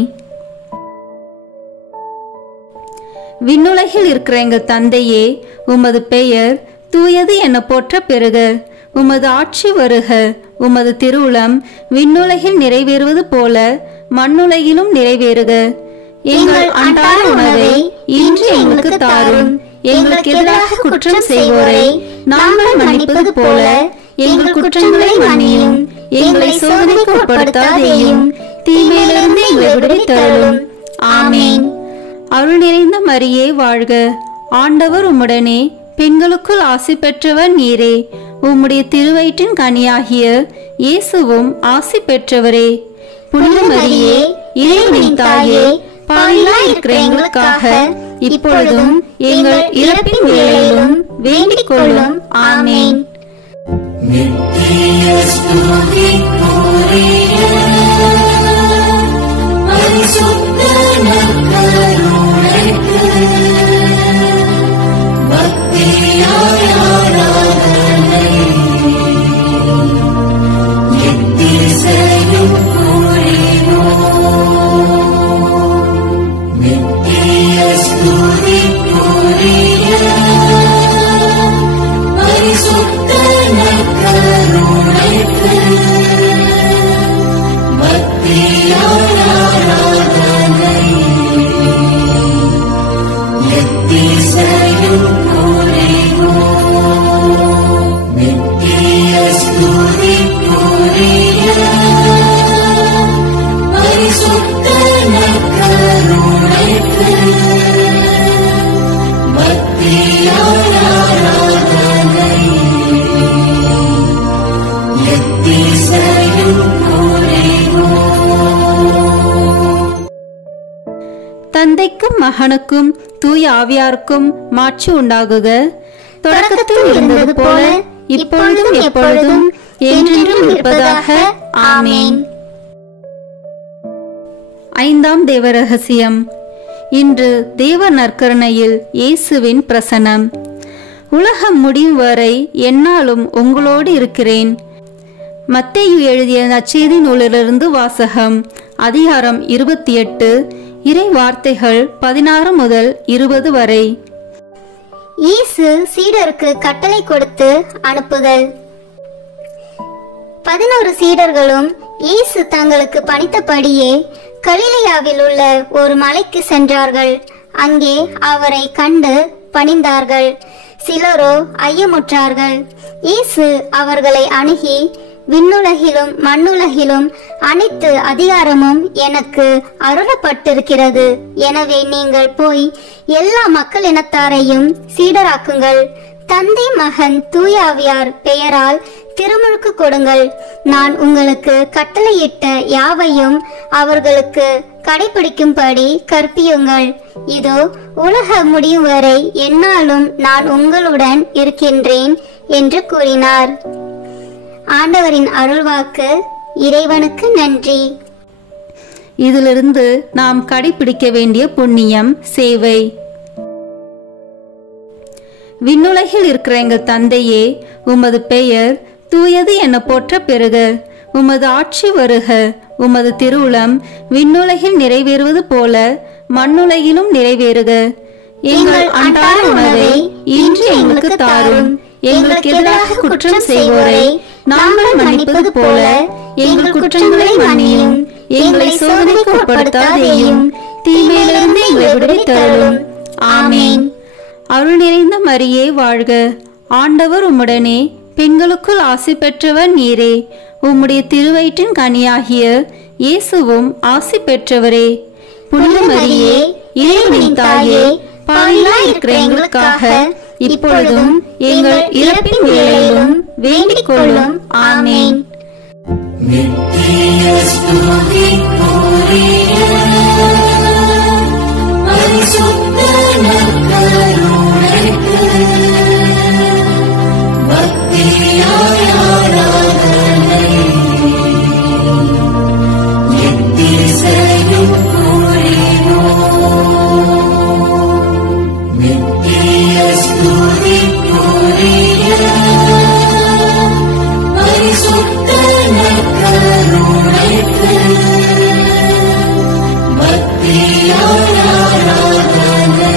விண்ணுலகில் இருக்கிற எங்கள் தந்தையே, உமது பெயர் தூயது என போற்ற பெறுக. உமது ஆட்சி வருக. உமது திருவுளம் விண்ணுலகில் நிறைவேறுவது போல மண்ணுலகிலும் நிறைவேறுக. எங்கள் அன்றாட உணவை இன்று எங்களுக்கு தாரும். எங்களுக்கு எதிராக குற்றம் செய்வோரை நாங்கள் மன்னிப்பது போல எங்கள் குற்றங்களை மன்னியும். எங்களை சோதனைக்கு உட்படுத்தாதேயும், தீமையிலிருந்து எங்களை விடுவித்தருளும். ஆமேன். அருள் நிறைந்த மரியே வாழ்க. ஆண்டவர் உம்முடனே, பெண்களுக்குள் ஆசி பெற்றவர் நீரே. உம்முடைய திருவயிற்றின் கனியாகிய இயேசுவும் ஆசி பெற்றவரே. புனித மரியே, இறைவனின் தாயே, பாவிகளாய் இருக்கிற எங்களுக்காக இப்பொழுதும் எங்கள் இறப்பின் வேளையிலும் வேண்டிக் கொள்ளும். ஆமேன். நித்திய ஸ்துதிக்குரிய பரிசுத்த நற்கருணைக்கு பக்தியாய் ஆராதனை எத்திசையும் புரிவோம். நித்திய ஸ்துதிக்குரிய பரிசுத்த நற்கருணைக்கு பக்தியாய் ஆராதனை எத்திசையும் புரிவோம். மகனுக்கும் தூய ஆவியாருக்கும் மாட்சி உண்டாகுக. தொடக்கத்தில் இருந்தது போல இப்பொழுதும் எப்பொழுதும் என்றென்றும் இருப்பதாக. ஆமேன். ஐந்தாம் தேவ ரகசியம். இன்று தேவ நற்கருணையில் இயேசுவின் பிரசனம். உலகம் முடியும் வரை எந்நாளும் உங்களோடு இருக்கிறேன். மத்தேயு எழுதிய நற்செய்தி நூலிலிருந்து வாசகம். அதிகாரம் 28, இறை வார்த்தைகள் 16 முதல் 20 வரை. இயேசு சீடருக்கு கட்டளை கொடுத்து அனுப்புதல். 11 சீடர்களும் இயேசு தங்களுக்கு பணித்தபடியே கலிலேயாவில் உள்ள ஒரு மலைக்கு சென்றார்கள். அங்கே அவரை கண்டு பணிந்தார்கள். சிலரோ ஐயமுற்றார்கள். இயேசு அவர்களை அணுகி, விண்ணுலகிலும் மண்ணுலகிலும் அனைத்து அதிகாரமும் எனக்கு அருளப்பட்டிருக்கிறது. எனவே நீங்கள் போய் எல்லா மக்கள் இனத்தாரையும் சீடராக்குங்கள். தந்தை, மகன், தூய ஆவியார் பெயரால் திருமுழுக்கு கொடுங்கள். நான் உங்களுக்கு கட்டளையிட்ட யாவையும் அவர்களுக்கு கடைபிடிக்கும்படி கற்பியுங்கள். இதோ உலக முடியும் வரை எந்நாளும் நான் உங்களுடன் இருக்கின்றேன் என்று கூறினார். ஆண்டவரின் அருள்வாக்கு. இறைவனுக்கு நன்றி. இதிலிருந்து நாம் கடைபிடிக்க வேண்டிய புண்ணியம் சேவை. விண்ணுலகில் இருக்கிற எங்கள் தந்தையே, உமது பெயர் தூயது என போற்ற பெறுக. உமது ஆட்சி வருக. உமது திருவுளம் விண்ணுலகில் நிறைவேறுவது போல மண்ணுலகிலும் நிறைவேறுக. எங்கள் அன்றாட உணவை இன்று எங்களுக்கு தாரும். எங்களுக்கு எதிராக குற்றம் செய்வோரை நாங்கள் மன்னிப்பது போல எங்கள் குற்றங்களை மன்னியும். எங்களை சோதனைக்கு உட்படுத்தாதேயும், தீமையிலிருந்து எங்களை விடுவித்தருளும். ஆமேன். அருள் நிறைந்த மரியே வாழ்க. ஆண்டவர் உம்முடனே, பெண்களுக்குள் ஆசி பெற்றவர் நீரே. உம்முடைய திருவயிற்றின் கனியாகிய இயேசுவும் ஆசி பெற்றவரே. புனித மரியே, இறைவனின் தாயே, பாவிகளாய் இருக்கிற எங்களுக்காக இப்பொழுதும் எங்கள் இறப்பின் வேளையிலும் வேண்டிக் கொள்ளும். ஆமேன். நித்திய ஸ்துதிக்குரிய பரிசுத்த நற்கருணைக்கு பக்தியாய் ஆராதனை எத்திசையும் புரிவோம். நித்திய ஸ்துதிக்குரிய பரிசுத்த நற்கருணைக்கு பக்தியாய் ஆராதனை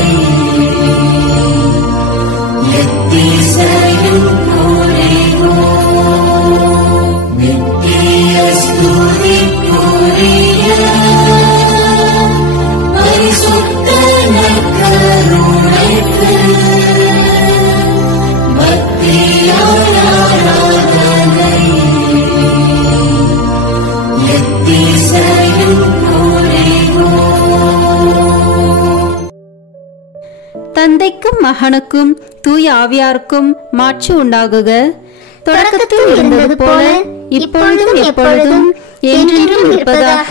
எத்திசையும் புரிவோம். நித்திய ஸ்துதிக்குரிய பரிசுத்த நற்கருணைக்கு பக்தியாய் ஆராதனை எத்திசையும் புரிவோம். தந்தைக்கும் மகனுக்கும் தூய ஆவியாருக்கும் மாட்சி உண்டாகுக. தொடக்கத்தில் இருந்தது போல இப்பொழுதும் எப்பொழுதும் என்றென்றும் இருப்பதாக.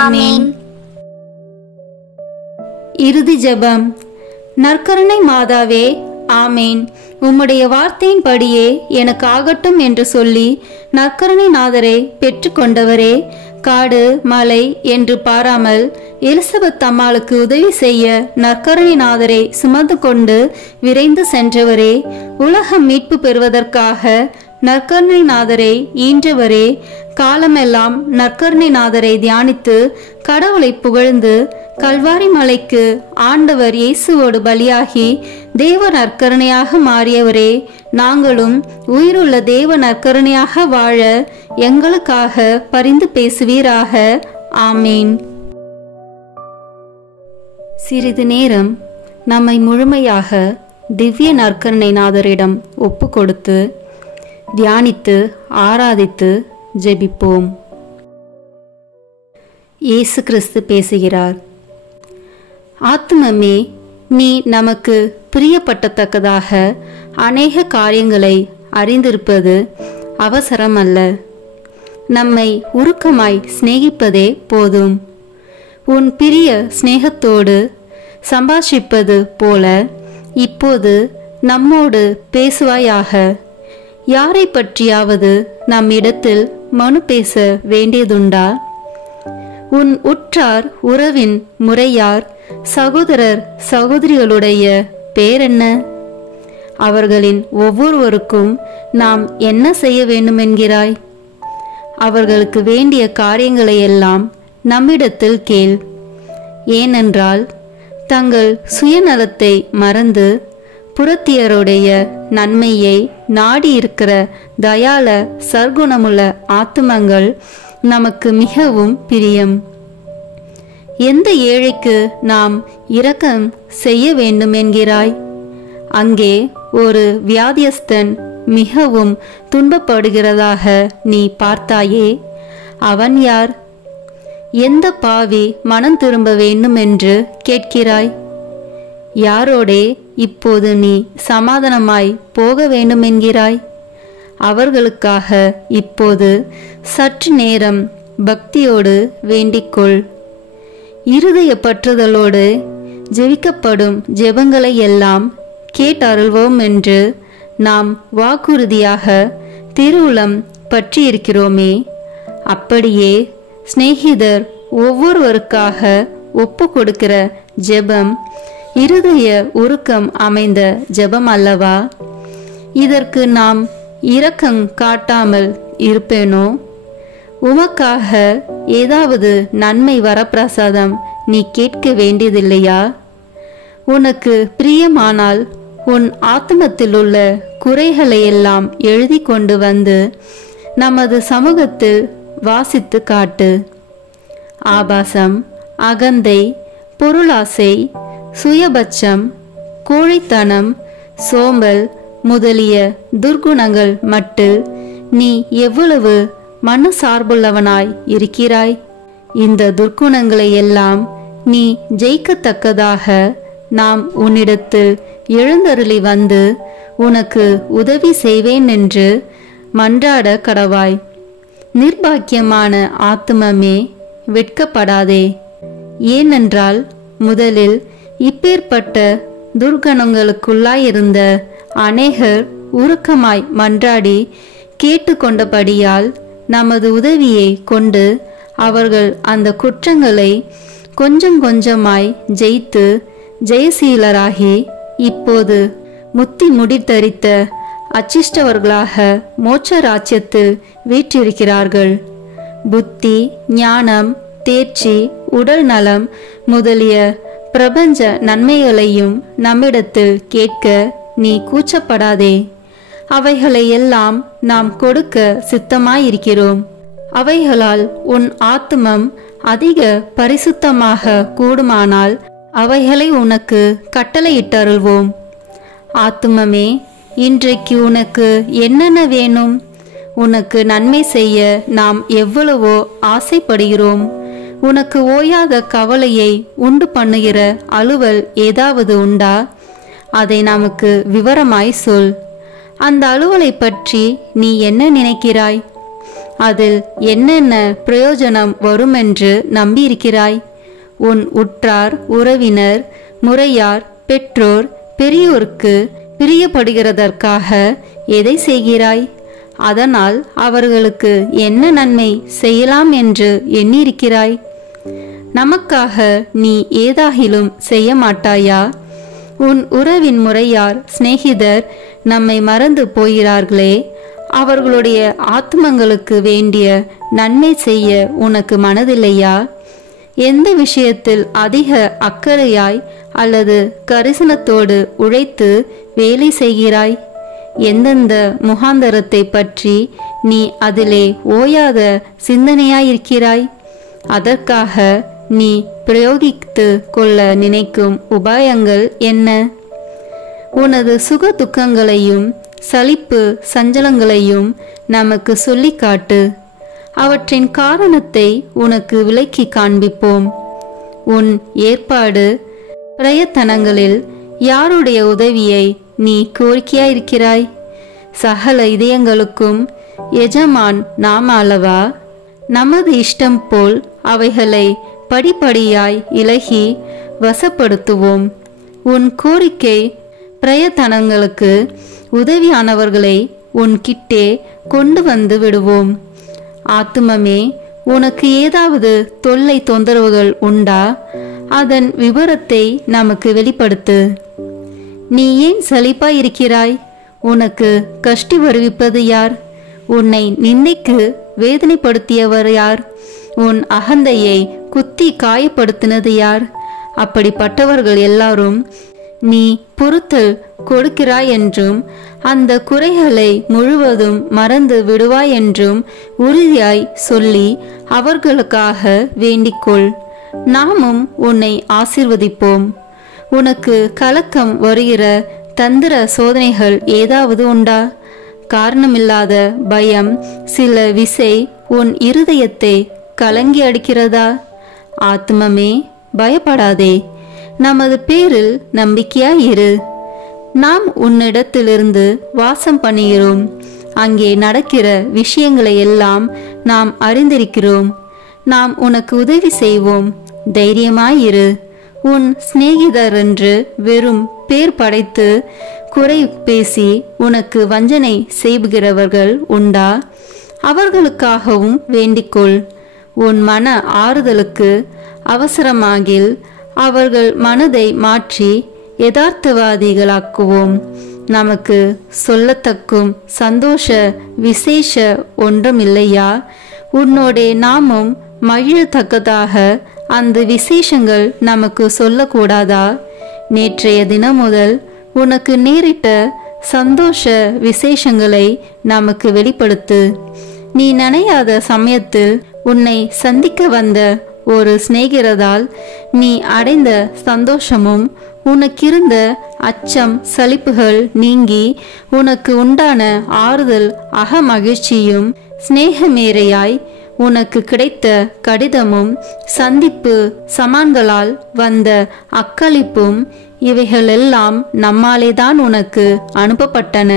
ஆமேன். இறுதி ஜெபம். நற்கருணை மாதாவே, ஆமேன். உம்முடைய வார்த்தையின்படியே எனக்கு ஆகட்டும் என்று சொல்லி நற்கருணை நாதரை பெற்றுக்கொண்டவரே, காடு மலை என்று பாராமல் எலிசபெத் அம்மாளுக்கு உதவி செய்ய நற்கருணை நாதரை சுமந்து கொண்டு விரைந்து சென்றவரே, உலகம் மீட்பு பெறுவதற்காக நற்கருணை நாதரை ஈன்றவரே, காலமெல்லாம் நற்கருணை நாதரை தியானித்து கடவுளை புகழ்ந்து கல்வாரி மலைக்கு ஆண்டவர் இயேசுவோடு பலியாகி தேவ நற்கருணையாக மாறியவரே, நாங்களும் உயிருள்ள தேவ நற்கருணையாக வாழ எங்களுக்காக பரிந்து பேசுவீராக. ஆமீன். சிறிது நேரம் நம்மை முழுமையாக திவ்ய நற்கருணை நாதரிடம் ஒப்பு கொடுத்து தியானித்து ஆராதித்து ஜெபிப்போம். இயேசு கிறிஸ்து பேசுகிறார். ஆத்துமமே, நீ நமக்கு பிரியப்பட்டத்தக்கதாக அநேக காரியங்களை அறிந்திருப்பது அவசரமல்ல. நம்மை உருக்கமாய் சிநேகிப்பதே போதும். உன் பிரிய சிநேகத்தோடு சம்பாஷிப்பது போல இப்போது நம்மோடு பேசுவாயாக. யாரை பற்றியாவது நம்மிடத்தில் மனு பேச வேண்டியதுண்டா? உன் உற்றார் உறவின் முறையார் சகோதரர் சகோதரிகளுடைய பேரென்ன? அவர்களின் ஒவ்வொருவருக்கும் நாம் என்ன செய்ய வேண்டும் என்கிறாய்? அவர்களுக்கு வேண்டிய காரியங்களை எல்லாம் நம்மிடத்தில் கேள். ஏனென்றால் தங்கள் சுயநலத்தை மறந்து புறத்தியருடைய நன்மையை நாடி இருக்கிற தயால சர்க்குணமுள்ள ஆத்துமங்கள் நமக்கு மிகவும் பிரியம். எந்த ஏழைக்கு நாம் இரக்கம் செய்ய வேண்டும் என்கிறாய்? அங்கே ஒரு வியாதியஸ்தன் மிகவும் துன்பப்படுகிறதாக நீ பார்த்தாயே, அவன் யார்? எந்த பாவி மனம் திரும்ப வேண்டும் என்று கேட்கிறாய்? யாரோடே இப்போது நீ சமாதானமாய் போக வேண்டும் என்கிறாய்? அவர்களுக்காக இப்போது சற்று நேரம் பக்தியோடு வேண்டிக்கொள். இருதய பற்றுதலோடு ஜெபிக்கப்படும் ஜெபங்களை எல்லாம் கேட்டருள்வோம் என்று நாம் வாக்குறுதியாக திருவுளம் பற்றியிருக்கிறோமே. அப்படியே சிநேகிதர் ஒவ்வொருவருக்காக ஒப்பு கொடுக்கிற ஜெபம் இருதய உருக்கம் அமைந்த ஜெபம் அல்லவா? இதற்கு நாம் இரக்கம் காட்டாமல் இருப்பேனோ? உமக்காக ஏதாவது நன்மை வரப்பிரசாதம் நீ கேட்க வேண்டியதில்லையா? உனக்கு பிரியமானால் உன் ஆத்மத்தில் உள்ள குறைகளை எல்லாம் எழுதி கொண்டு வந்து நமது சமூகத்தில் வாசித்து காட்டு. ஆபாசம், அகந்தை, பொருளாசை, சுயபட்சம், கோழைத்தனம், சோம்பல் முதலிய துர்குணங்கள் மட்டில் நீ எவ்வளவு மனசார்புள்ளவனாய் இருக்கிறாய்? இந்த துர்க்குணங்களை எல்லாம் நீ ஜெயிக்கத்தக்கதாக நாம் உன்னிடத்தில் எழுந்தருளி வந்து உனக்கு உதவி செய்வேன் என்று மன்றாட கடவாய். நிர்பாக்கியமான ஆத்துமமே, வெட்கப்படாதே. ஏனென்றால் முதலில் இப்பேற்பட்ட துர்கணங்களுக்குள்ளாயிருந்த அநேகர் உருக்கமாய் மன்றாடி கேட்டுக்கொண்டபடியால் நமது உதவியை கொண்டு அவர்கள் அந்த குற்றங்களை கொஞ்சம் கொஞ்சமாய் ஜெயித்து ஜெயசீலராகி இப்போது முத்தி முடித்தரித்த அச்சிஷ்டவர்களாக மோட்ச ராஜ்யத்தில் வீற்றிருக்கிறார்கள். புத்தி, ஞானம், தேர்ச்சி, உடல் நலம் முதலிய பிரபஞ்ச நன்மைகளையும் நம்மிடத்தில் கேட்க நீ கூச்சப்படாதே. அவைகளை எல்லாம் நாம் கொடுக்க சித்தமாயிருக்கிறோம். அவைகளால் உன் ஆத்துமம் அதிக பரிசுத்தமாக கூடுமானால் அவைகளை உனக்கு கட்டளையிட்டருள்வோம். ஆத்துமமே, இன்றைக்கு உனக்கு என்னென்ன வேணும்? உனக்கு நன்மை செய்ய நாம் எவ்வளவோ ஆசைப்படுகிறோம். உனக்கு ஓயாத கவலையை உண்டு பண்ணுகிற அலுவல் ஏதாவது உண்டா? அதை நமக்கு விவரமாய் சொல். அந்த அலுவலை பற்றி நீ என்ன நினைக்கிறாய்? அதில் என்னென்ன பிரயோஜனம் வருமென்று நம்பியிருக்கிறாய்? உன் உற்றார் உறவினர் முறையார் பெற்றோர் பெரியோருக்கு பிரியப்படுகிறதற்காக எதை செய்கிறாய்? அதனால் அவர்களுக்கு என்ன நன்மை செய்யலாம் என்று எண்ணியிருக்கிறாய்? நமக்காக நீ ஏதாகிலும் செய்ய மாட்டாயா? உன் உறவின் முறையார் சிநேகிதர் நம்மை மறந்து போகிறார்களே, அவர்களுடைய ஆத்மங்களுக்கு வேண்டிய நன்மை செய்ய உனக்கு மனதில்லையா? எந்த விஷயத்தில் அதிக அக்கறையாய் அல்லது கரிசனத்தோடு உழைத்து வேலை செய்கிறாய்? எந்தெந்த முகாந்தரத்தை பற்றி நீ அதிலே ஓயாத சிந்தனையாயிருக்கிறாய்? அதற்காக நீ பிரயோகித்து கொள்ள நினைக்கும் உபாயங்கள் என்ன? உனது சுக துக்கங்களையும் சலிப்பு சஞ்சலங்களையும் நமக்கு சொல்லி காட்டு. அவற்றின் காரணத்தை உனக்கு விளக்கி காண்பிப்போம். உன் ஏற்பாடு பிரயத்தனங்களில் யாருடைய உதவியை நீ கோரிக்கையாயிருக்கிறாய்? சகல இதயங்களுக்கும் எஜமான் நாம அல்லவா? நமது இஷ்டம் போல் அவைகளை படிப்படியாய் இலகி வசப்படுத்துவோம். உன் கோரிக்கை பிரயத்தனங்களுக்கு உதவியானவர்களை உன் கிட்டே கொண்டு வந்து விடுவோம். ஆத்துமமே, உனக்கு ஏதாவது தொல்லை தொந்தரவுகள் உண்டா? அதன் விவரத்தை நமக்கு வெளிப்படுத்து. நீ ஏன் சலிப்பாயிருக்கிறாய்? உனக்கு கஷ்டி வருவிப்பது யார்? உன்னை நிந்தைக்கு வேதனைப்படுத்தியவர் யார்? உன் அகந்தையை குத்தி காயப்படுத்தினது யார்? அப்படிப்பட்டவர்கள் எல்லாரும் நீ பொறுத்தல் கொடுக்கிறாய் என்றும் அந்த குறைகளை முழுவதும் மறந்து விடுவாய் என்றும் உறுதியாய் சொல்லி அவர்களுக்காக வேண்டிக்கொள். நாமும் உன்னை ஆசீர்வதிப்போம். உனக்கு கலக்கம் வருகிற தந்திர சோதனைகள் ஏதாவது உண்டா? காரணமில்லாத பயம் சில விசை உன் இருதயத்தை கலங்கி அடிக்கிறதா? ஆத்மமே, பயப்படாதே. நமது பேரில் நம்பிக்கையாயிரு. நாம் உன்னிடத்திலிருந்து வாசம் பண்ணுகிறோம். அங்கே நடக்கிற விஷயங்களை எல்லாம் நாம் அறிந்திருக்கிறோம். நாம் உனக்கு உதவி செய்வோம். தைரியமாயிரு. உன் சிநேகிதர் என்று வெறும் பேர் படைத்து குறை பேசி உனக்கு வஞ்சனை செய்கிறவர்கள் உண்டா? அவர்களுக்காகவும் வேண்டிக்கொள். உன் மன ஆறுதலுக்கு அவசரமாகில் அவர்கள் மனதை மாற்றி யதார்த்தவாதிகளாக்குவோம். நமக்கு சொல்லத்தக்கும் சந்தோஷ விசேஷ ஒன்றும் இல்லையா? உன்னோடே நாமும் மகிழத்தக்கதாக அந்த விசேஷங்கள் நமக்கு சொல்லக்கூடாதா? நேற்றைய தினம் முதல் உனக்கு நேரிட்ட சந்தோஷ விசேஷங்களை நமக்கு வெளிப்படுத்து. நீ நினையாத சமயத்தில் உன்னை சந்திக்க வந்த ஒரு சிநேகிதரால் நீ அடைந்த சந்தோஷமும் உனக்கிருந்த அச்சம் சலிப்புகள் நீங்கி உனக்கு உண்டான ஆறுதல் அகமகிழ்ச்சியும் சிநேகமேரையாய் உனக்கு கிடைத்த கடிதமும் சந்திப்பு சமான்களால் வந்த அக்களிப்பும் இவைகளெல்லாம் நம்மாலேதான் உனக்கு அனுப்பப்பட்டன.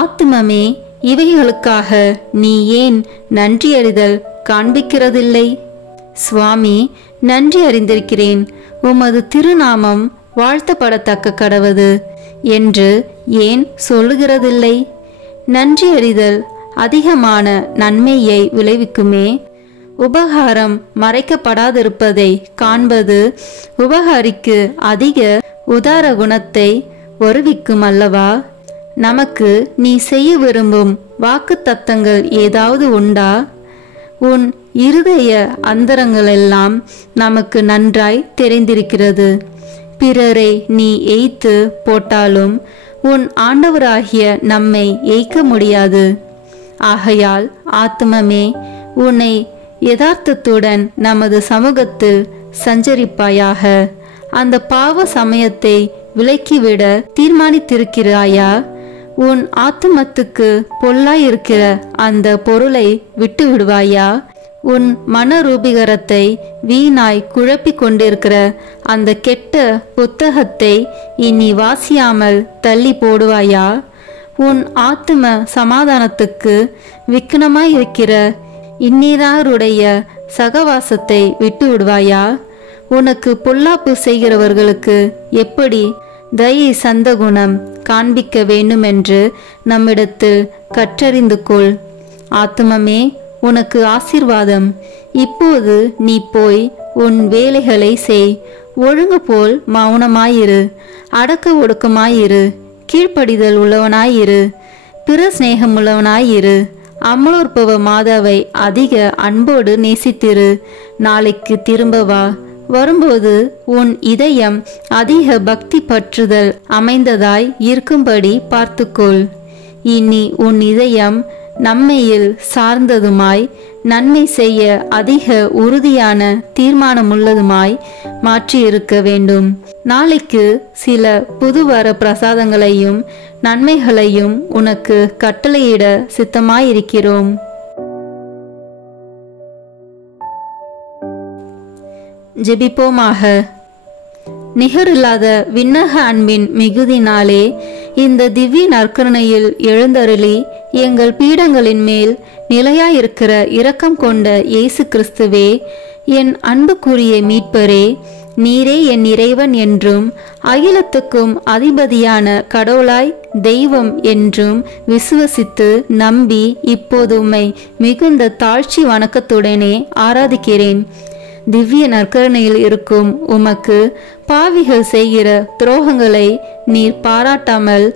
ஆத்துமமே, இவைகளுக்காக நீ ஏன் நன்றியறிதல் காண்பிக்கிறதில்லை? சுவாமி, நன்றி அறிந்திருக்கிறேன். உமது திருநாமம் வாழ்த்தப்படத்தக்க கடவது என்று ஏன் சொல்லுகிறதில்லை? நன்றி அறிதல் அதிகமான நன்மையை விளைவிக்குமே. உபகாரம் மறைக்கப்படாதிருப்பதை காண்பது உபகாரிக்கு அதிக உதார குணத்தை வருவிக்கும் அல்லவா? நமக்கு நீ செய்ய விரும்பும் வாக்கு தத்தங்கள் ஏதாவது உண்டா? உன் இருதய அந்தரங்களெல்லாம் நமக்கு நன்றாய் தெரிந்திருக்கிறது. பிறரை நீ எய்த்து போட்டாலும் உன் ஆண்டவராகிய நம்மை எய்க்க முடியாது. ஆகையால் ஆத்மமே, உன்னை யதார்த்தத்துடன் நமது சமூகத்தில் சஞ்சரிப்பாயாக. அந்த பாவ சமயத்தை விலக்கிவிட தீர்மானித்திருக்கிறாயா? உன் ஆத்துமத்துக்கு பொல்லாயிருக்கிற அந்த பொருளை விட்டு விடுவாயா? உன் மனரூபிகரத்தை வீணாய் குழப்பிக் கொண்டிருக்கிற அந்த கெட்ட புத்தகத்தை இனி வாசியாமல் தள்ளி போடுவாயா? உன் ஆத்தும சமாதானத்துக்கு விக்னமாயிருக்கிற இந்நீராருடைய சகவாசத்தை விட்டு விடுவாயா? உனக்கு பொல்லாப்பு செய்கிறவர்களுக்கு எப்படி தயை சந்தகுணம் காண்பிக்க வேண்டுமென்று நம்மிடத்தில் கற்றறிந்து கொள். ஆத்துமமே, உனக்கு ஆசீர்வாதம். இப்போது நீ போய் உன் வேலைகளை செய். ஒழுங்கு போல் மௌனமாயிரு. அடக்க ஒடுக்கமாயிரு. கீழ்ப்படிதல் உள்ளவனாயிரு. பிற சிநேகமுள்ளவனாயிரு. அமலோற்பவ மாதாவை அதிக அன்போடு நேசித்திரு. நாளைக்கு திரும்ப வா. வரும்போது உன் இதயம் அதிக பக்தி பற்றுதல் அமைந்ததாய் இருக்கும்படி பார்த்துக்கொள். இனி உன் இதயம் நம்மையில் சார்ந்ததுமாய் நன்மை செய்ய அதிக உறுதியான தீர்மானமுள்ளதுமாய் மாற்றியிருக்க வேண்டும். நாளைக்கு சில புதுவர பிரசாதங்களையும் நன்மைகளையும் உனக்கு கட்டளையிட சித்தமாயிருக்கிறோம். ஜெபிப்போமாக. நிகரில்லாத விண்ணக அன்பின் மிகுதினாலே இந்த திவ்ய நற்கருணையில் எழுந்தருளி எங்கள் பீடங்களின் மேல் நிலையாயிருக்கிற இரக்கம் கொண்ட இயேசு கிறிஸ்துவே, என் அன்புக்குரிய மீட்பரே, நீரே என் இறைவன் என்றும் அகிலத்துக்கும் அதிபதியான கடவுளாய் தெய்வம் என்றும் விசுவசித்து நம்பி இப்போது உம்மை மிகுந்த தாழ்ச்சி வணக்கத்துடனே ஆராதிக்கிறேன். திவ்ய நற்கருணையில் இருக்கும் உமக்கு பாவிகள் செய்கிற துரோகங்களை நீர் பாராட்டாமல்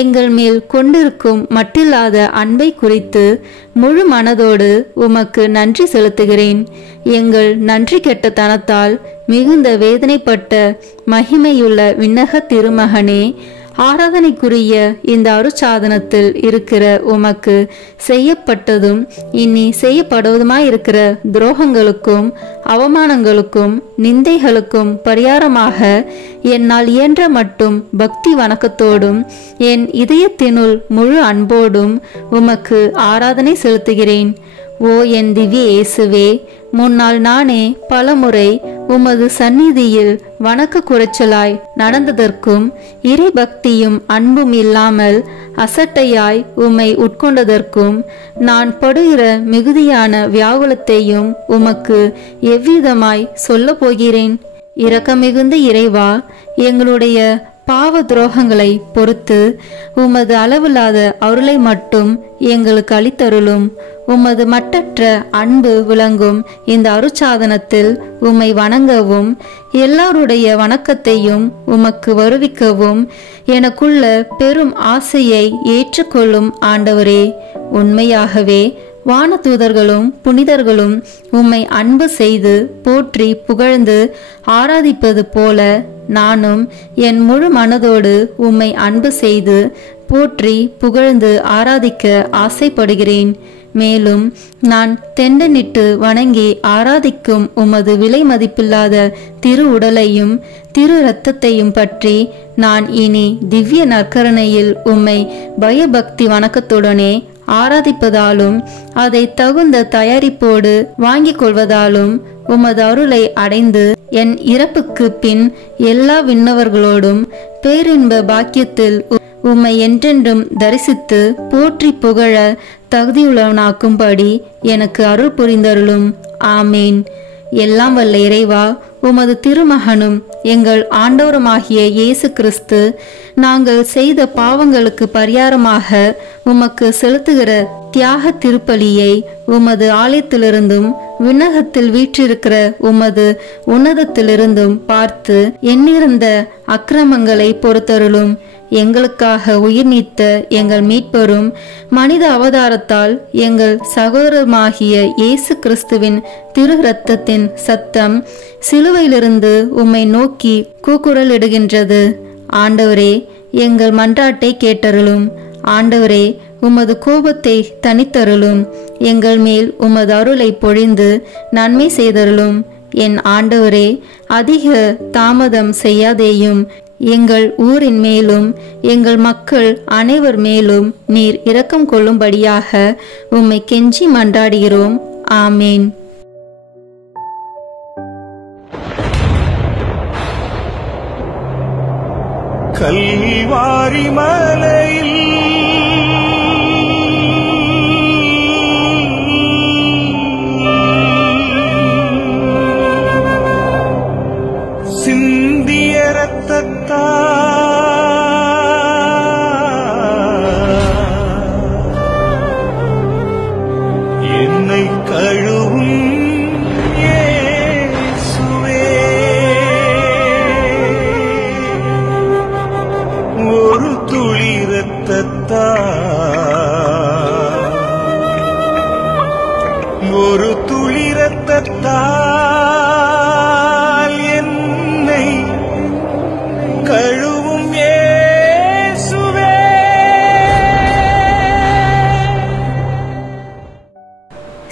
எங்கள் மேல் கொண்டிருக்கும் மட்டில்லாத அன்பை குறித்து முழு மனதோடு உமக்கு நன்றி செலுத்துகிறேன். எங்கள் நன்றி கெட்டத்தனத்தால் மிகுந்த வேதனைப்பட்ட மகிமையுள்ள விண்ணக திருமகனே, ஆராதனைக்குரிய இந்த அருட்சாதனத்தில் இருக்கிற உமக்கு செய்யப்பட்டதும் இனி செய்யப்படுவதுமாயிருக்கிற துரோகங்களுக்கும் அவமானங்களுக்கும் நிந்தைகளுக்கும் பரிகாரமாக என்னால் இயன்ற மட்டும் பக்தி வணக்கத்தோடும் என் இதயத்தினுள் முழு அன்போடும் உமக்கு ஆராதனை செலுத்துகிறேன். ஓ என் திவ்ய இயேசுவே, முன்னால் நானே பலமுறை உமது சந்நிதியில் வணக்க குறைச்சலாய் நடந்ததற்கும் இறை பக்தியும் அன்பும் இல்லாமல் அசட்டையாய் உம்மை உட்கொண்டதற்கும் நான் படுகிற மிகுதியான வியாகுலத்தையும் உமக்கு எவ்விதமாய் சொல்ல போகிறேன். இரக்கமிகுந்த இறைவா, எங்களுடைய பாவ துரோகங்களை பொறுத்து உமது அளவில்லாத அருளை மட்டும் எங்களுக்கு அளித்தருளும். உமது மட்டற்ற அன்பு விளங்கும் இந்த அருட்சாதனத்தில் உம்மை வணங்கவும் எல்லாருடைய வணக்கத்தையும் உமக்கு வருவிக்கவும் எனக்குள்ள பெரும் ஆசையை ஏற்றுக்கொள்ளும் ஆண்டவரே. உண்மையாகவே வானதூதர்களும் புனிதர்களும் உம்மை அன்பு செய்து போற்றி புகழ்ந்து ஆராதிப்பது போல நானும் என் முழு மனதோடு உம்மை அன்பு செய்து போற்றி புகழ்ந்து ஆராதிக்க ஆசைப்படுகிறேன். மேலும் நான் தெண்டனிட்டு வணங்கி ஆராதிக்கும் உமது விலை மதிப்பில்லாத திரு உடலையும் திரு இரத்தத்தையும் பற்றி நான் இனி திவ்ய நற்கருணையில் உம்மை பயபக்தி வணக்கத்துடனே ஆராதிப்பதாலும் அதை தகுந்த தயாரிப்போடு வாங்கிக் கொள்வதாலும் உமது அருளை அடைந்து என் இறப்புக்கு பின் எல்லா விண்ணவர்களோடும் பேரின்ப பாக்கியத்தில் உம்மை என்றென்றும் தரிசித்து போற்றி புகழ தகுதியுள்ளவனாக்கும்படி எனக்கு அருள் புரிந்தருளும். ஆமேன். எல்லாம் வல்ல இறைவா, உமது திருமகனும் எங்கள் ஆண்டவருமாகிய இயேசு கிறிஸ்து நாங்கள் செய்த பாவங்களுக்கு பரிகாரமாக உமக்கு செலுத்துகிற தியாக திருப்பலியை உமது ஆலயத்திலிருந்தும் விண்ணகத்தில் வீற்றிருக்கிற உமது உன்னதத்திலிருந்தும் பார்த்து எண்ணிறந்த அக்கிரமங்களை பொறுத்தருளும். எங்களுக்காக உயிர் நீத்த எங்கள் மீட்பரும் மனித அவதாரத்தால் எங்கள் சகோதரமாகிய இயேசு கிறிஸ்துவின் திரு இரத்தத்தின் சத்தம் சிலுவையிலிருந்து உம்மை நோக்கி கூக்குரலிடுகின்றது. ஆண்டவரே, எங்கள் மன்றாட்டை கேட்டருளும். ஆண்டவரே, உமது கோபத்தை தனித்தருளும். எங்கள் மேல் உமது அருளை பொழிந்து நன்மை செய்தருளும். என் ஆண்டவரே, அதிக தாமதம் செய்யாதேயும். எங்கள் ஊரின் மேலும் எங்கள் மக்கள் அனைவர் மேலும் நீர் இரக்கம் கொள்ளும்படியாக உம்மை கெஞ்சி மன்றாடுகிறோம். ஆமேன். கல்வாரி மலையில் சிந்திய இரத்தத்தால் என்னை கழுவும் இயேசுவே, ஒரு துளி இரத்தத்தால் என்னை கழுவும் இயேசுவே.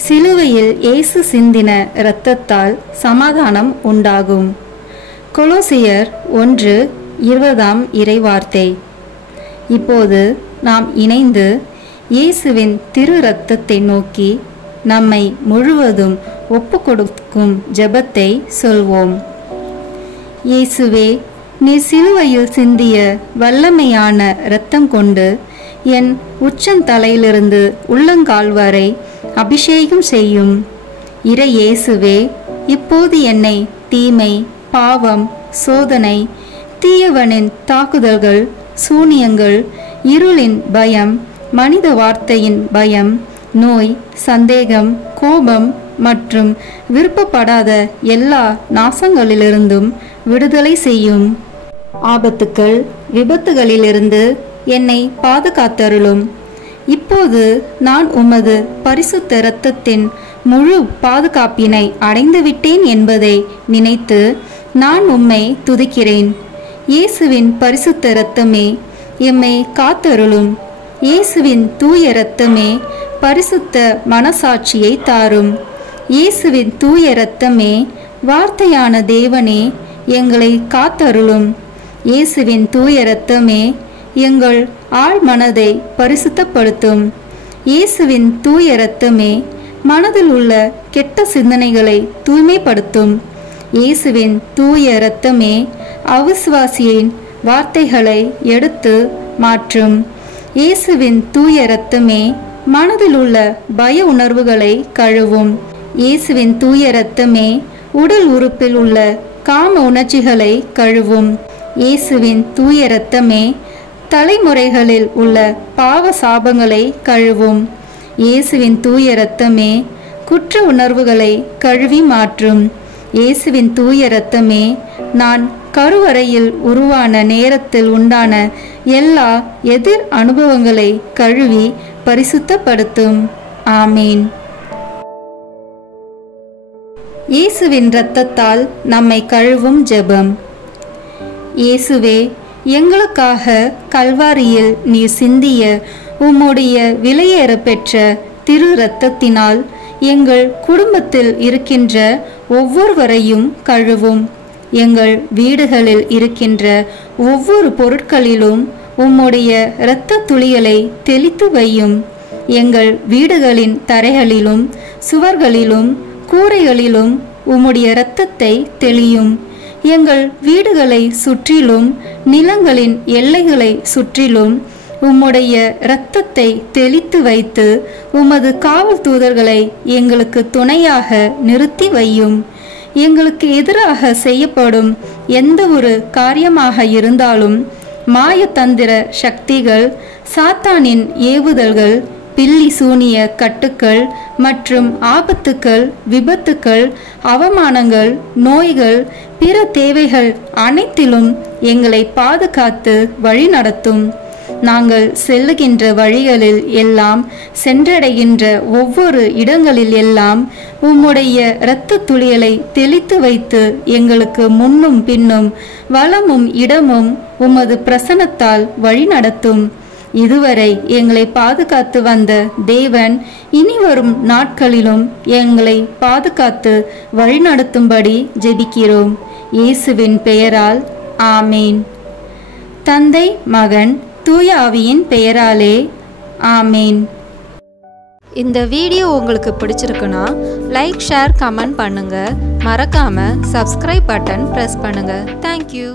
சிலுவையில் இயேசு சிந்தின இரத்தத்தால் சமாதானம் உண்டாகும். கொலோசியர் 1:20 இறைவார்த்தை. இப்போது நாம் இணைந்து இயேசுவின் திரு இரத்தத்தை நோக்கி நம்மை முழுவதும் ஒப்பு கொடுக்கும் ஜெபத்தை சொல்வோம். இயேசுவே, நீ சிலுவையில் சிந்திய வல்லமையான இரத்தம் கொண்டு என் உச்சந்தலையிலிருந்து உள்ளங்கால் வரை அபிஷேகம் செய்யும். இறை இயேசுவே, இப்போது என்னை தீமை பாவம், சோதனை, தீயவனின் தாக்குதல்கள், சூனியங்கள், இருளின் பயம், மனித வார்த்தையின் பயம், நோய், சந்தேகம், கோபம் மற்றும் விருப்பப்படாத எல்லா நாசங்களிலிருந்தும் விடுதலை செய்யும். ஆபத்துக்கள், விபத்துகளிலிருந்து என்னை பாதுகாத்தருளும். இப்போது நான் உமது பரிசுத்த இரத்தத்தின் முழு பாதுகாப்பினை அடைந்துவிட்டேன் என்பதை நினைத்து நான் உம்மை துதிக்கிறேன். இயேசுவின் பரிசுத்த இரத்தமே எம்மை காத்தருளும். இயேசுவின் தூய இரத்தமே பரிசுத்த மனசாட்சியை தாரும். இயேசுவின் தூய இரத்தமே வார்த்தையான தேவனே எங்களை காத்தருளும். இயேசுவின் தூய இரத்தமே எங்கள் ஆழ் மனதை பரிசுத்தப்படுத்தும். இயேசுவின் தூய இரத்தமே மனதில் உள்ள கெட்ட சிந்தனைகளை தூய்மைப்படுத்தும். இயேசுவின் தூய இரத்தமே அவிசுவாசியின் வார்த்தைகளை எடுத்து மாற்றும். இயேசுவின் தூய இரத்தமே மனதில் உள்ள பய உணர்வுகளை கழுவும். இயேசுவின் தூய இரத்தமே உடல் உறுப்பில் உள்ள காம உணர்ச்சிகளை கழுவும். இயேசுவின் தூய இரத்தமே தலைமுறைகளில் உள்ள பாவ சாபங்களை கழுவும். இயேசுவின் தூய இரத்தமே குற்ற உணர்வுகளை கழுவி மாற்றும். இயேசுவின் தூய இரத்தமே நான் கருவறையில் உருவான நேரத்தில் உண்டான எல்லா எதிர் அனுபவங்களை கழுவி பரிசுத்தப்படுத்தும். ஆமீன். இயேசுவின் இரத்தத்தால் நம்மை கழுவும் ஜெபம். இயேசுவே, எங்களுக்காக கல்வாரியில் நீர் சிந்திய உம்முடைய விலையேற பெற்ற திரு இரத்தத்தினால் எங்கள் குடும்பத்தில் இருக்கின்ற ஒவ்வொருவரையும் கழுவும். எங்கள் வீடுகளில் இருக்கின்ற ஒவ்வொரு பொருட்களிலும் உம்முடைய இரத்த துளிகளை தெளித்து வையும். எங்கள் வீடுகளின் தரைகளிலும் சுவர்களிலும் கூரைகளிலும் உம்முடைய இரத்தத்தை தெளியும். எங்கள் வீடுகளை சுற்றிலும் நிலங்களின் எல்லைகளை சுற்றிலும் உம்முடைய இரத்தத்தை தெளித்து வைத்து உமது காவல் தூதர்களை எங்களுக்கு துணையாக நிறுத்தி வையும். எங்களுக்கு எதிராக செய்யப்படும் எந்த ஒரு காரியமாக இருந்தாலும் மாயத்தந்திர சக்திகள், சாத்தானின் ஏவுதல்கள், பில்லி சூனிய கட்டுக்கள் மற்றும் ஆபத்துக்கள், விபத்துக்கள், அவமானங்கள், நோய்கள், பிற தேவைகள் அனைத்திலும் எங்களை பாதுகாத்து வழி நடத்தும். நாங்கள் செல்லுகின்ற வழிகளில் எல்லாம், சென்றடைகின்ற ஒவ்வொரு இடங்களில் எல்லாம் உம்முடைய இரத்த துளிகளை தெளித்து வைத்து எங்களுக்கு முன்னும் பின்னும் வலமும் இடமும் உமது பிரசன்னத்தால் வழி நடத்தும். இதுவரை எங்களை பாதுகாத்து வந்த தேவன் இனி வரும் நாட்களிலும் எங்களை பாதுகாத்து வழிநடத்தும்படி ஜெபிக்கிறோம். இயேசுவின் பெயரால் ஆமீன். தந்தை, மகன், தூய ஆவியின் பெயராலே ஆமீன். இந்த வீடியோ உங்களுக்கு பிடிச்சிருக்குன்னா லைக், ஷேர், கமெண்ட் பண்ணுங்க. மறக்காம சப்ஸ்கிரைப் பட்டன் பிரஸ் பண்ணுங்க. தேங்க்யூ.